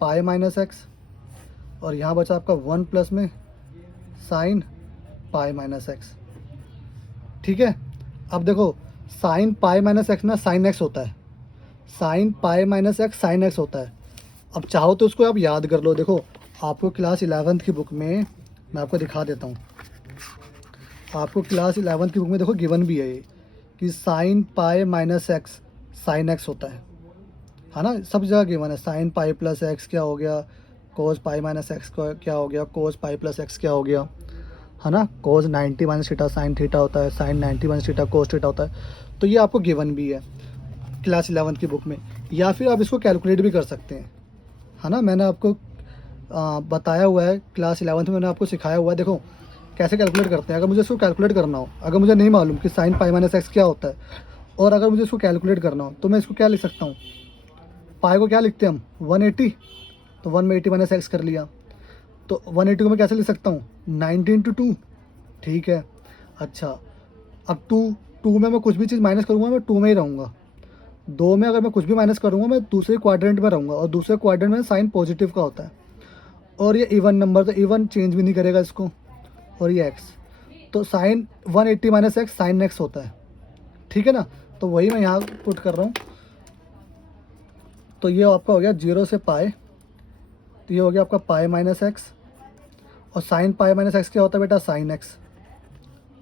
पाए माइनस एक्स, और यहाँ बचा आपका 1 प्लस में साइन पाए माइनस एक्स, ठीक है। अब देखो साइन पाए माइनस एक्स ना साइन एक्स होता है, sine pi minus x sine x होता है। अब चाहो तो उसको आप याद कर लो, देखो आपको क्लास 11th की बुक में, मैं आपको दिखा देता हूँ, आपको क्लास 11th की बुक में देखो गिवन भी है ये कि sine pi minus x sine x होता है ना, सब जगह गिवन है। साइन पाई प्लस एक्स क्या हो गया, कोस पाई माइनस एक्स क्या हो गया, कोस पाई प्लस एक्स क्या हो गया, है ना। Cos 90 minus theta sine theta होता है, sine 90 minus theta cos theta होता है। तो ये आपको गिवन भी है क्लास 11th की बुक में, या फिर आप इसको कैलकुलेट भी कर सकते हैं, है ना। मैंने आपको बताया हुआ है क्लास 11th में, मैंने आपको सिखाया हुआ है। देखो कैसे कैलकुलेट करते हैं। अगर मुझे इसको कैलकुलेट करना हो, अगर मुझे नहीं मालूम कि साइन पाई माइनस एक्स क्या होता है, और अगर मुझे इसको कैलकुलेट करना हो तो मैं इसको क्या लिख सकता हूँ, पाई को क्या लिखते हैं हम 180, तो 1 में 80 माइनस एक्स कर लिया। तो 180 को मैं कैसे लिख सकता हूँ 90 इंटू 2, ठीक है। अच्छा अब 2 में मैं कुछ भी चीज़ माइनस करूँगा मैं 2 में ही रहूँगा, 2 में अगर मैं कुछ भी माइनस करूँगा मैं दूसरे क्वाड्रेंट में रहूँगा, और दूसरे क्वाड्रेंट में साइन पॉजिटिव का होता है, और ये इवन नंबर तो इवन चेंज भी नहीं करेगा इसको, और ये एक्स, तो sine 180 minus x sine x होता है, ठीक है ना। तो वही मैं यहाँ पुट कर रहा हूँ। तो ये आपका हो गया 0 से पाए, तो ये हो गया आपका पाए माइनस एक्स, और साइन पाए माइनस एक्स क्या होता है बेटा साइन एक्स,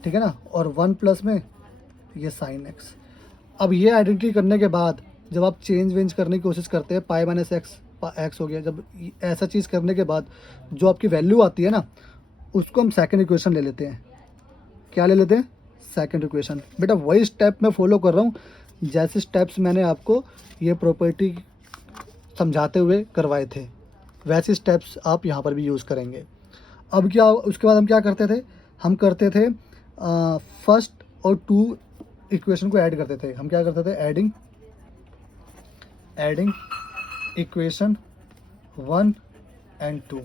ठीक है ना, और 1 प्लस में ये साइन एक्स। अब ये आइडेंटिटी करने के बाद जब आप चेंज वेंज करने की कोशिश करते हैं, पाई माइनस एक्स एक्स हो गया, जब ऐसा चीज़ करने के बाद जो आपकी वैल्यू आती है ना, उसको हम सेकंड इक्वेशन ले लेते हैं। क्या ले लेते हैं, सेकंड इक्वेशन। बेटा वही स्टेप मैं फॉलो कर रहा हूँ जैसे स्टेप्स मैंने आपको ये प्रॉपर्टी समझाते हुए करवाए थे, वैसे स्टेप्स आप यहाँ पर भी यूज़ करेंगे। अब क्या, उसके बाद हम क्या करते थे, हम करते थे फर्स्ट और 2 इक्वेशन को ऐड करते थे। हम क्या करते थे, एडिंग इक्वेशन 1 एंड 2।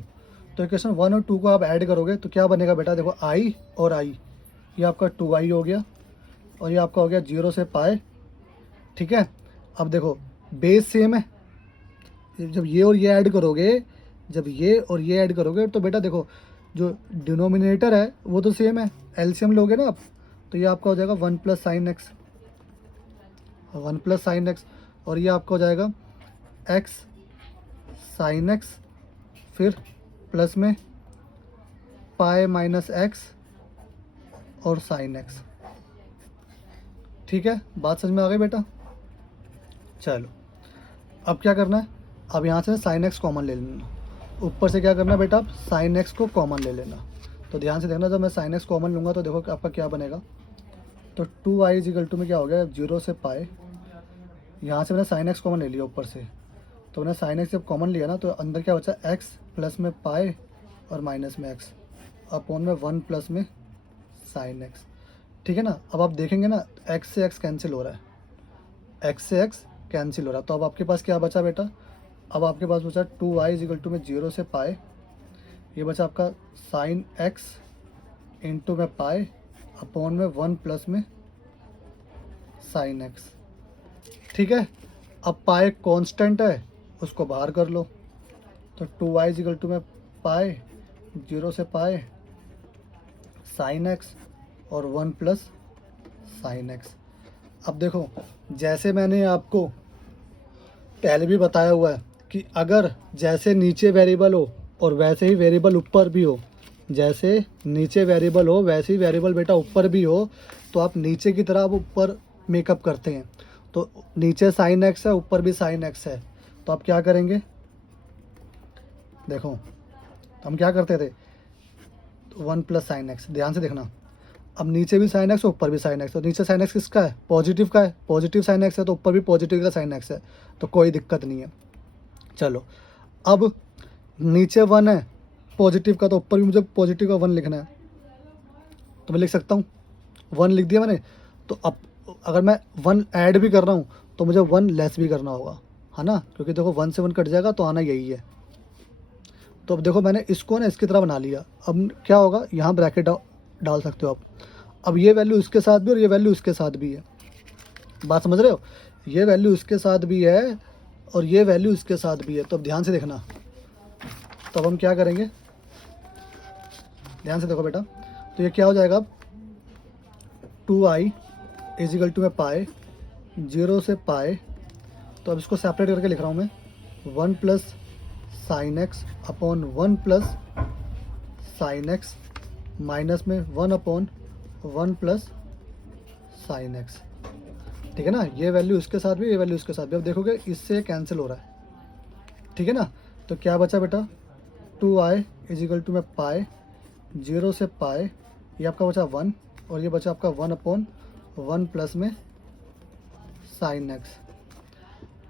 तो इक्वेशन 1 और 2 को आप ऐड करोगे तो क्या बनेगा बेटा, देखो आई और आई, ये आपका 2i हो गया, और ये आपका हो गया 0 से पाए, ठीक है। अब देखो बेस सेम है, जब ये और ये ऐड करोगे, जब ये और ये ऐड करोगे तो बेटा देखो जो डिनोमिनेटर है वो तो सेम है, एलसीएम लोगे ना आप, तो ये आपका हो जाएगा 1 plus sine x, 1 plus sine x, और ये आपका हो जाएगा एक्स साइन एक्स, फिर प्लस में पाए माइनस एक्स और साइन एक्स, ठीक है। बात समझ में आ गई बेटा। चलो अब क्या करना है, अब यहाँ से साइन एक्स कॉमन ले लेना, ऊपर से क्या करना है बेटा, आप साइन एक्स को कॉमन ले लेना। तो ध्यान से देखना, जब मैं साइन एक्स कॉमन लूँगा तो देखो आपका क्या बनेगा, तो 2i इजिकल टू में क्या हो गया 0 से पाए, यहाँ से मैंने साइन एक्स कॉमन ले लिया ऊपर से, तो मैंने साइन एक्स जब कॉमन लिया ना तो अंदर क्या बचा एक्स प्लस में पाए और माइनस में एक्स अपॉन में 1 प्लस में साइन एक्स, ठीक है ना। अब आप देखेंगे ना एक्स से एक्स कैंसिल हो रहा है, एक्स से एक्स कैंसिल हो रहा है, तो अब आपके पास क्या बचा बेटा, अब आपके पास बचा 2i इजिकल टू में 0 से पाए, ये बचा आपका साइन एक्स इंटू में पाए अपॉन में 1 प्लस में साइन एक्स, ठीक है। अब पाए कांस्टेंट है, उसको बाहर कर लो, तो 2i इजिकल टू में पाए 0 से पाए साइन एक्स और 1 प्लस साइन एक्स। अब देखो जैसे मैंने आपको पहले भी बताया हुआ है कि अगर जैसे नीचे वेरिएबल हो और वैसे ही वेरिएबल ऊपर भी हो, जैसे नीचे वेरिएबल हो वैसे ही वेरिएबल बेटा ऊपर भी हो, तो आप नीचे की तरह आप ऊपर मेकअप करते हैं। तो नीचे साइन एक्स है, ऊपर भी साइन एक्स है, तो आप क्या करेंगे, देखो हम क्या करते थे 1 प्लस साइन एक्स, ध्यान से देखना, अब नीचे भी साइन एक्स ऊपर भी साइन एक्स, तो नीचे साइन एक्स किसका है, पॉजिटिव का है, पॉजिटिव साइन एक्स है तो ऊपर भी पॉजिटिव का साइन एक्स है, तो कोई दिक्कत नहीं है। चलो अब नीचे 1 है पॉजिटिव का, तो ऊपर भी मुझे पॉजिटिव का 1 लिखना है, तो मैं लिख सकता हूँ 1 लिख दिया मैंने। तो अब अगर मैं 1 ऐड भी कर रहा हूँ तो मुझे 1 लेस भी करना होगा, है ना, क्योंकि देखो 1 से 1 कट जाएगा तो आना यही है। तो अब देखो मैंने इसको ना इसकी तरह बना लिया, अब क्या होगा, यहाँ ब्रैकेट डाल सकते हो आप। अब ये वैल्यू इसके साथ भी और ये वैल्यू इसके साथ भी है, बात समझ रहे हो, ये वैल्यू इसके साथ भी है और ये वैल्यू इसके साथ भी है। तो अब ध्यान से देखना, तो अब हम क्या करेंगे, ध्यान से देखो बेटा, तो ये क्या हो जाएगा, 2i इजिकल टू में पाए 0 से पाए, तो अब इसको सेपरेट करके लिख रहा हूँ मैं 1 plus sine x upon 1 plus sign x minus में 1 अपॉन 1 प्लस साइन एक्स, ठीक है ना। ये वैल्यू इसके साथ भी, ये वैल्यू इसके साथ भी, अब देखोगे इससे कैंसिल हो रहा है, ठीक है ना। तो क्या बचा बेटा 2i इजिकल टू में पाए 0 से पाए, ये आपका बचा 1 और ये बचा आपका 1 अपॉन 1 प्लस में साइन एक्स।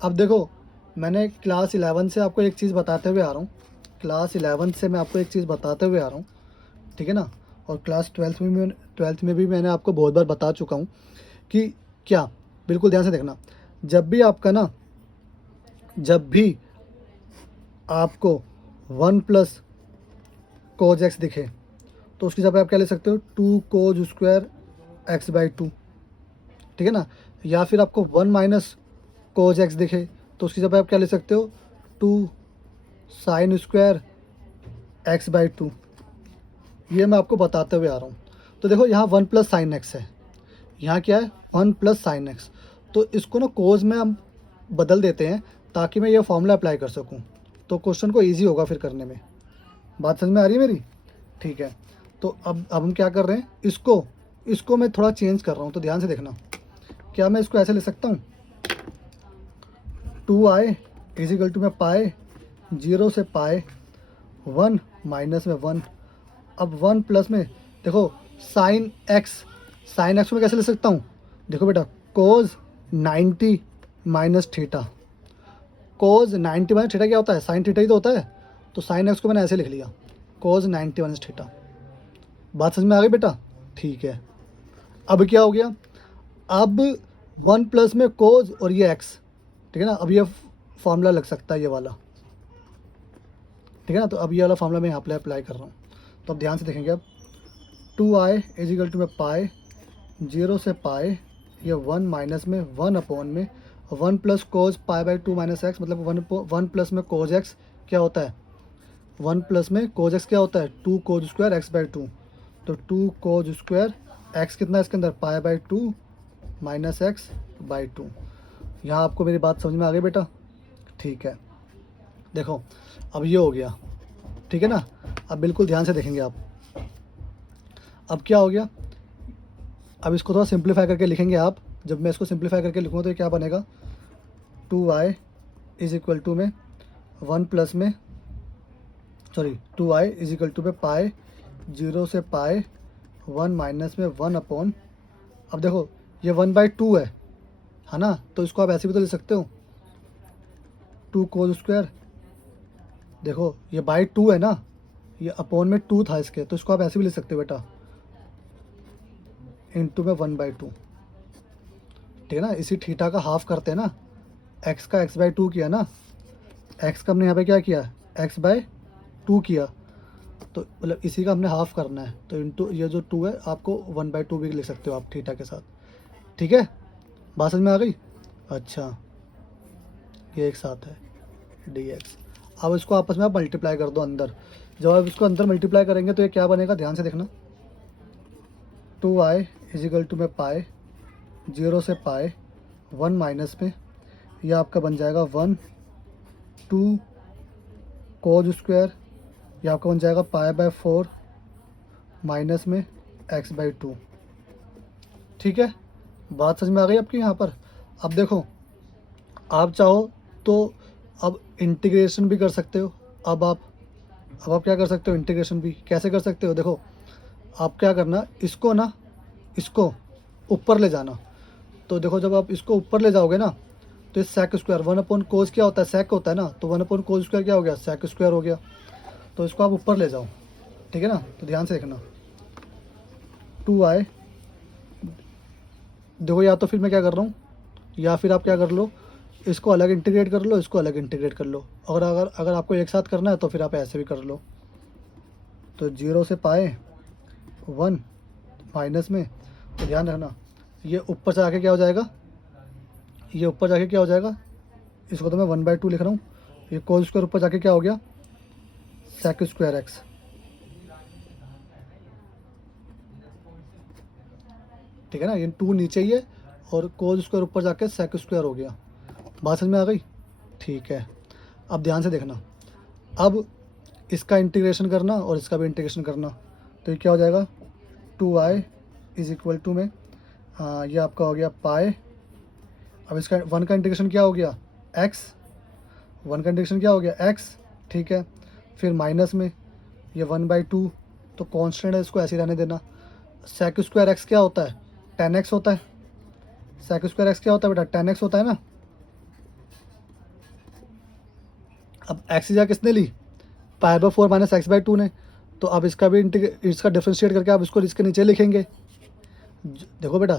अब देखो मैंने क्लास 11 से आपको एक चीज़ बताते हुए आ रहा हूँ, क्लास 11 से मैं आपको एक चीज़ बताते हुए आ रहा हूँ, ठीक है ना। और क्लास ट्वेल्थ में भी मैंने आपको बहुत बार बता चुका हूँ कि क्या, बिल्कुल ध्यान से देखना, जब भी आपको 1 प्लस कोज एक्स दिखे तो उसकी जगह आप क्या ले सकते हो, 2 कोज स्क्वायर एक्स बाई 2, ठीक है ना। या फिर आपको 1 माइनस कोज एक्स दिखे तो उसकी जगह आप क्या ले सकते हो, 2 साइन स्क्वायर एक्स बाई 2। ये मैं आपको बताते हुए आ रहा हूँ। तो देखो यहाँ 1 प्लस साइन एक्स है, यहाँ क्या है 1 प्लस साइन एक्स। तो इसको ना कोज में हम बदल देते हैं ताकि मैं ये फॉर्मूला अप्लाई कर सकूँ, तो क्वेश्चन को ईजी होगा फिर करने में। बात समझ में आ रही है मेरी? ठीक है। तो अब हम क्या कर रहे हैं, इसको मैं थोड़ा चेंज कर रहा हूँ, तो ध्यान से देखना। क्या मैं इसको ऐसे ले सकता हूँ, 2i इज इक्वल टू में पाए 0 से पाए 1 माइनस में 1। अब 1 प्लस में देखो साइन एक्स को मैं कैसे ले सकता हूँ, देखो बेटा कोज 90 माइनस थीटा। कोज 90 माइनस थीटा क्या होता है, साइन थीटा ही तो होता है। तो साइन एक्स को मैंने ऐसे लिख लिया, कोज 90 माइनस थीटा। बात समझ में आ गई बेटा? ठीक है। अब क्या हो गया, अब 1 प्लस में कोज और ये एक्स, ठीक है ना। अब ये फॉर्मूला लग सकता है ये वाला, ठीक है ना। तो अब ये वाला फॉर्मूला मैं यहाँ पर अप्लाई कर रहा हूँ। तो अब ध्यान से देखेंगे, अब 2i इज इक्वल टू में पाए 0 से पाए, ये 1 माइनस में 1 अपॉन में 1 plus cos pi by 2 minus x, मतलब 1 प्लस में कोज एक्स क्या होता है, 1 प्लस में कोज एक्स क्या होता है, 2 कोज स्क्वायर एक्स बाई 2। तो 2 कोज स्क्वायर एक्स कितना है इसके अंदर, पाई बाई 2 माइनस एक्स बाई 2। यहाँ आपको मेरी बात समझ में आ गई बेटा? ठीक है। देखो अब ये हो गया, ठीक है ना। अब बिल्कुल ध्यान से देखेंगे आप, अब क्या हो गया, अब इसको थोड़ा सिंप्लीफाई करके लिखेंगे आप। जब मैं इसको सिंप्लीफाई करके लिखूँगा तो ये क्या बनेगा, 2i इज इक्वल टू में 1 प्लस में 2i इज इक्वल टू में पाए 0 से पाए 1 माइनस में 1 अपॉन, अब देखो ये 1/2 है ना। तो इसको आप ऐसे भी तो ले सकते हो, 2 कोज स्क्वायर, देखो ये बाई 2 है ना, ये अपॉन में 2 था इसके, तो इसको आप ऐसे भी ले सकते हो बेटा, इंटू में 1/2, ठीक है ना। इसी थीटा का हाफ करते हैं ना, एक्स का x/2 किया ना, एक्स का हमने यहाँ पे क्या किया, x/2 किया, तो मतलब इसी का हमने हाफ करना है। तो इंटू ये जो 2 है आपको 1/2 भी लिख सकते हो आप थीटा के साथ, ठीक है। बात समझ में आ गई? अच्छा, ये एक साथ है dx। अब इसको आपस में आप मल्टीप्लाई कर दो अंदर। जब आप इसको अंदर मल्टीप्लाई करेंगे तो ये क्या बनेगा, ध्यान से देखना, 2i इज इक्वल टू में पाए 0 से पाए 1 माइनस में, यह आपका बन जाएगा 1 2 कोज स्क्वायर, यह आपका बन जाएगा पाई बाय 4 माइनस में एक्स बाई 2, ठीक है। बात समझ में आ गई आपकी यहाँ पर? अब देखो, आप चाहो तो अब इंटीग्रेशन भी कर सकते हो। अब आप क्या कर सकते हो, इंटीग्रेशन भी कैसे कर सकते हो, देखो आप क्या करना, इसको ऊपर ले जाना। तो देखो जब आप इसको ऊपर ले जाओगे ना, तो ये सेक स्क्वायर 1 अपॉन कोज क्या होता है, सेक होता है ना, तो 1 अपॉन कोज स्क्वायर क्या हो गया, सेक स्क्वायर हो गया। तो इसको आप ऊपर ले जाओ, ठीक है ना। तो ध्यान से देखना, 2i, देखो या तो फिर मैं क्या कर रहा हूँ, या फिर आप क्या कर लो, इसको अलग इंटीग्रेट कर लो, इसको अलग इंटीग्रेट कर लो। और अगर आपको एक साथ करना है तो फिर आप ऐसे भी कर लो। तो 0 से पाए 1 माइनस में, तो ध्यान रखना ये ऊपर से आके क्या हो जाएगा, ये ऊपर जाके क्या हो जाएगा, इसको तो मैं 1/2 लिख रहा हूँ, ये कोज स्क्वायर ऊपर जाके क्या हो गया, सेक स्क्वायर एक्स, ठीक है ना। ये 2 नीचे ही है और कोज स्क्वायर ऊपर जाके सेक स्क्वायर हो गया। बात समझ में आ गई? ठीक है। अब ध्यान से देखना, अब इसका इंटीग्रेशन करना और इसका भी इंटीग्रेशन करना, तो ये क्या हो जाएगा, 2i इज इक्वल टू में ये आपका हो गया पाए, अब इसका 1 का इंटीग्रेशन क्या हो गया, x, 1 का इंटीग्रेशन क्या हो गया, x, ठीक है। फिर माइनस में ये 1/2, तो कांस्टेंट है, इसको ऐसे ही रहने देना। सेक स्क्वायर एक्स क्या होता है, 10x होता है। सेक स्क्वायर एक्स क्या होता है बेटा, 10x होता है ना। अब एक्स की जगह किसने ली, pi by 4 minus x by 2 ने, तो आप इसका भी इसका डिफ्रेंशिएट करके आप इसको इसके नीचे लिखेंगे। देखो बेटा,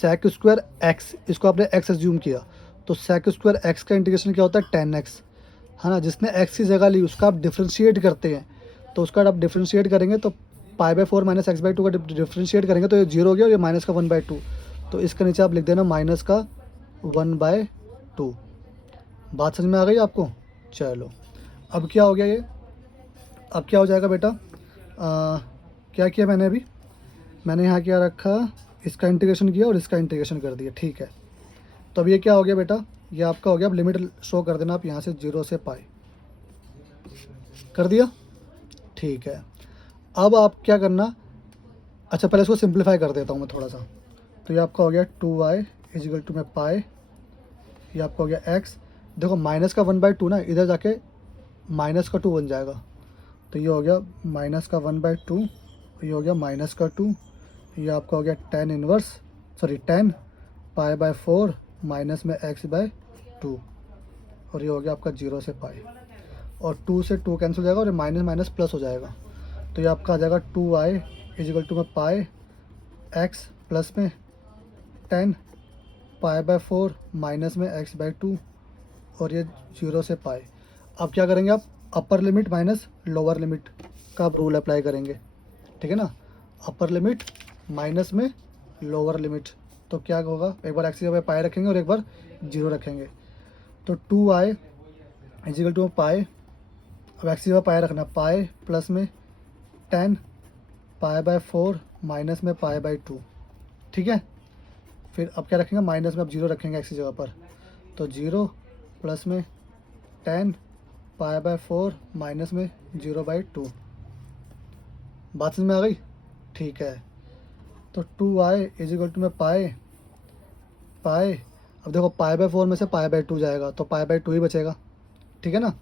सेक स्क्वायर एक्स, इसको आपने एक्स एज्यूम किया, तो सेक स्क्वायर एक्स का इंटीग्रेशन क्या होता है 10x, है ना। जिसने एक्स की जगह ली उसका आप डिफ्रेंशिएट करते हैं, तो उसका आप डिफ्रेंशिएट करेंगे तो पाई/4 माइनस x/2 का डिफ्रेंशिएट करेंगे तो ये 0 हो गया और ये माइनस का 1/2, तो इसके नीचे आप लिख देना माइनस का 1/2। बात समझ में आ गई आपको? चलो, अब क्या हो गया ये, अब क्या हो जाएगा बेटा, क्या किया मैंने अभी, मैंने यहाँ क्या रखा, इसका इंटीग्रेशन किया और इसका इंटीग्रेशन कर दिया, ठीक है। तो अब ये क्या हो गया बेटा, ये आपका हो गया। अब लिमिट शो कर देना आप यहाँ से 0 से पाई, कर दिया, ठीक है। अब आप क्या करना, अच्छा पहले इसको सिंप्लीफाई कर देता हूँ मैं थोड़ा सा। तो ये आपका हो गया 2y इजिकल टू में पाई, ये आपका हो गया x। देखो माइनस का 1/2 ना, इधर जाके माइनस का 2 बन जाएगा, तो ये हो गया माइनस का 1/2, ये हो गया माइनस का 2, ये आपका हो गया tan पाई/4 माइनस में x/2, और ये हो गया आपका 0 से पाई, और 2 से 2 कैंसिल हो जाएगा और ये माइनस माइनस प्लस हो जाएगा, तो ये आपका आ जाएगा 2y इजिकल टू में पाई x प्लस में tan पाई/4 माइनस में x/2, और ये 0 से पाई। अब क्या करेंगे आप, upper limit minus lower limit का आप रूल अप्लाई करेंगे, ठीक है ना। अपर लिमिट माइनस में लोअर लिमिट, तो क्या होगा, एक बार x की जगह पाई रखेंगे और एक बार 0 रखेंगे, तो 2y इजिकल टू पाई, अब x की जगह पाई रखना, पाई प्लस में tan पाई/4 माइनस में पाई/2, ठीक है। फिर अब क्या रखेंगे, माइनस में अब 0 रखेंगे x की जगह पर, तो 0 प्लस में tan पाई/4 माइनस में 0/2। बात समझ में आ गई? ठीक है। तो 2y इजिकल टू में पाई, अब देखो पाई/4 में से पाई/2 जाएगा तो पाई/2 ही बचेगा, ठीक है ना।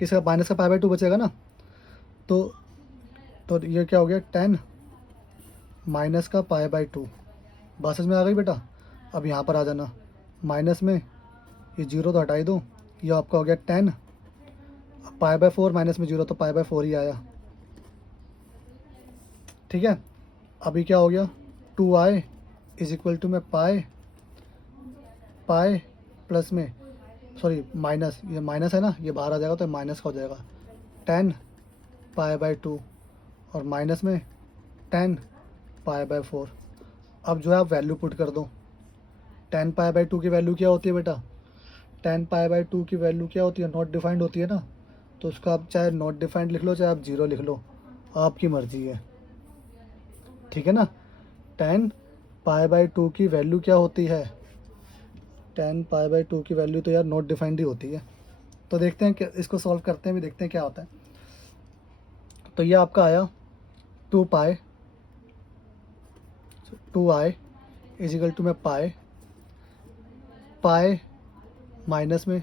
किसका, माइनस का पाई/2 बचेगा ना, तो ये क्या हो गया, tan माइनस का पाई/2। बात समझ में आ गई बेटा? अब यहाँ पर आ जाना, माइनस में ये 0 तो हटा ही दो, ये आपका हो गया tan पाई/4 माइनस में 0 तो पाई/4 ही आया, ठीक है। अभी क्या हो गया, 2y इज इक्वल टू में पाई प्लस में, सॉरी माइनस, ये माइनस है ना, ये बाहर आ जाएगा तो माइनस का हो जाएगा tan पाई/2 और माइनस में tan पाई/4। अब जो है आप वैल्यू पुट कर दो। tan पाई/2 की वैल्यू क्या होती है बेटा, tan पाई/2 की वैल्यू क्या होती है, नॉट डिफाइंड होती है ना, तो उसका आप चाहे नॉट डिफाइंड लिख लो चाहे आप 0 लिख लो, आपकी मर्ज़ी है, ठीक है ना। tan पाई/2 की वैल्यू क्या होती है, tan पाई/2 की वैल्यू तो यार नॉट डिफाइंड ही होती है। तो देखते हैं कि इसको सॉल्व करते हैं, भी देखते हैं क्या होता है। तो ये आपका आया 2i इजिकल टू में पाई माइनस में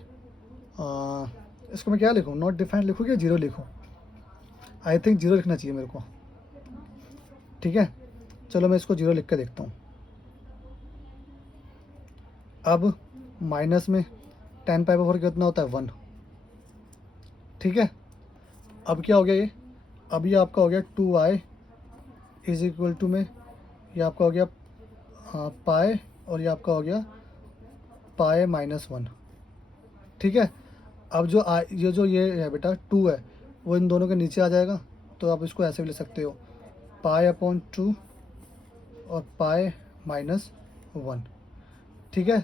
इसको मैं क्या लिखूँ, नॉट डिफाइंड लिखूँ या 0 लिखूँ, आई थिंक 0 लिखना चाहिए मेरे को, ठीक है। चलो मैं इसको 0 लिख के देखता हूँ। अब माइनस में tan पाई/4 कितना होता है 1, ठीक है। अब क्या हो गया, ये अब ये आपका हो गया 2i इज इक्वल टू में, ये आपका हो गया पाई, और ये आपका हो गया पाई-1, ठीक है। अब जो ये है बेटा 2 है, वो इन दोनों के नीचे आ जाएगा, तो आप इसको ऐसे भी ले सकते हो, पाई/2 और पाई-1, ठीक है।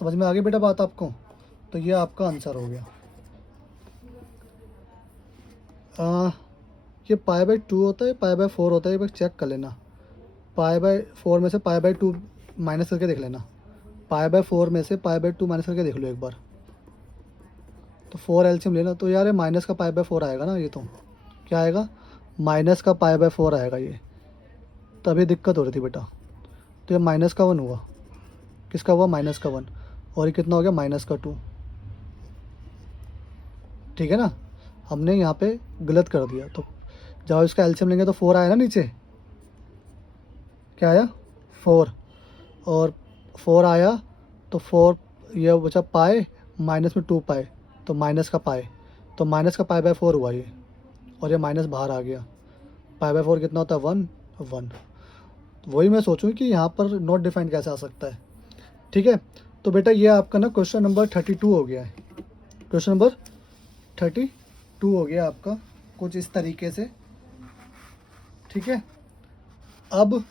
समझ में आ गई बेटा बात आपको? तो ये आपका आंसर हो गया। ये पाई/2 होता है, पाई/4 होता है, ये बस चेक कर लेना। पाई/4 में से पाई/2 माइनस करके देख लेना, पाई/4 में से पाई/2 माइनस करके देख लो एक बार, तो 4 एलसीएम लेना, तो यार ये माइनस का पाई/4 आएगा ना, ये तो क्या आएगा, माइनस का पाई/4 आएगा ये, तभी दिक्कत हो रही थी बेटा। तो ये माइनस का 1 हुआ, किसका हुआ, माइनस का 1, और ये कितना हो गया, माइनस का 2, ठीक है ना। हमने यहाँ पे गलत कर दिया, तो जब इसका एलसीएम लेंगे तो 4 आया ना नीचे, क्या आया 4, और 4 आया तो 4, ये बचा पाई माइनस में 2 पाई, तो माइनस का पाई, तो माइनस का पाई/4 हुआ ये, और ये माइनस बाहर आ गया, पाई बाय 4 कितना होता है 1 1। वही मैं सोचूं कि यहाँ पर नॉट डिफाइंड कैसे आ सकता है। ठीक है, तो बेटा ये आपका ना क्वेश्चन नंबर 32 हो गया है। क्वेश्चन नंबर 32 हो गया आपका कुछ इस तरीके से। ठीक है, अब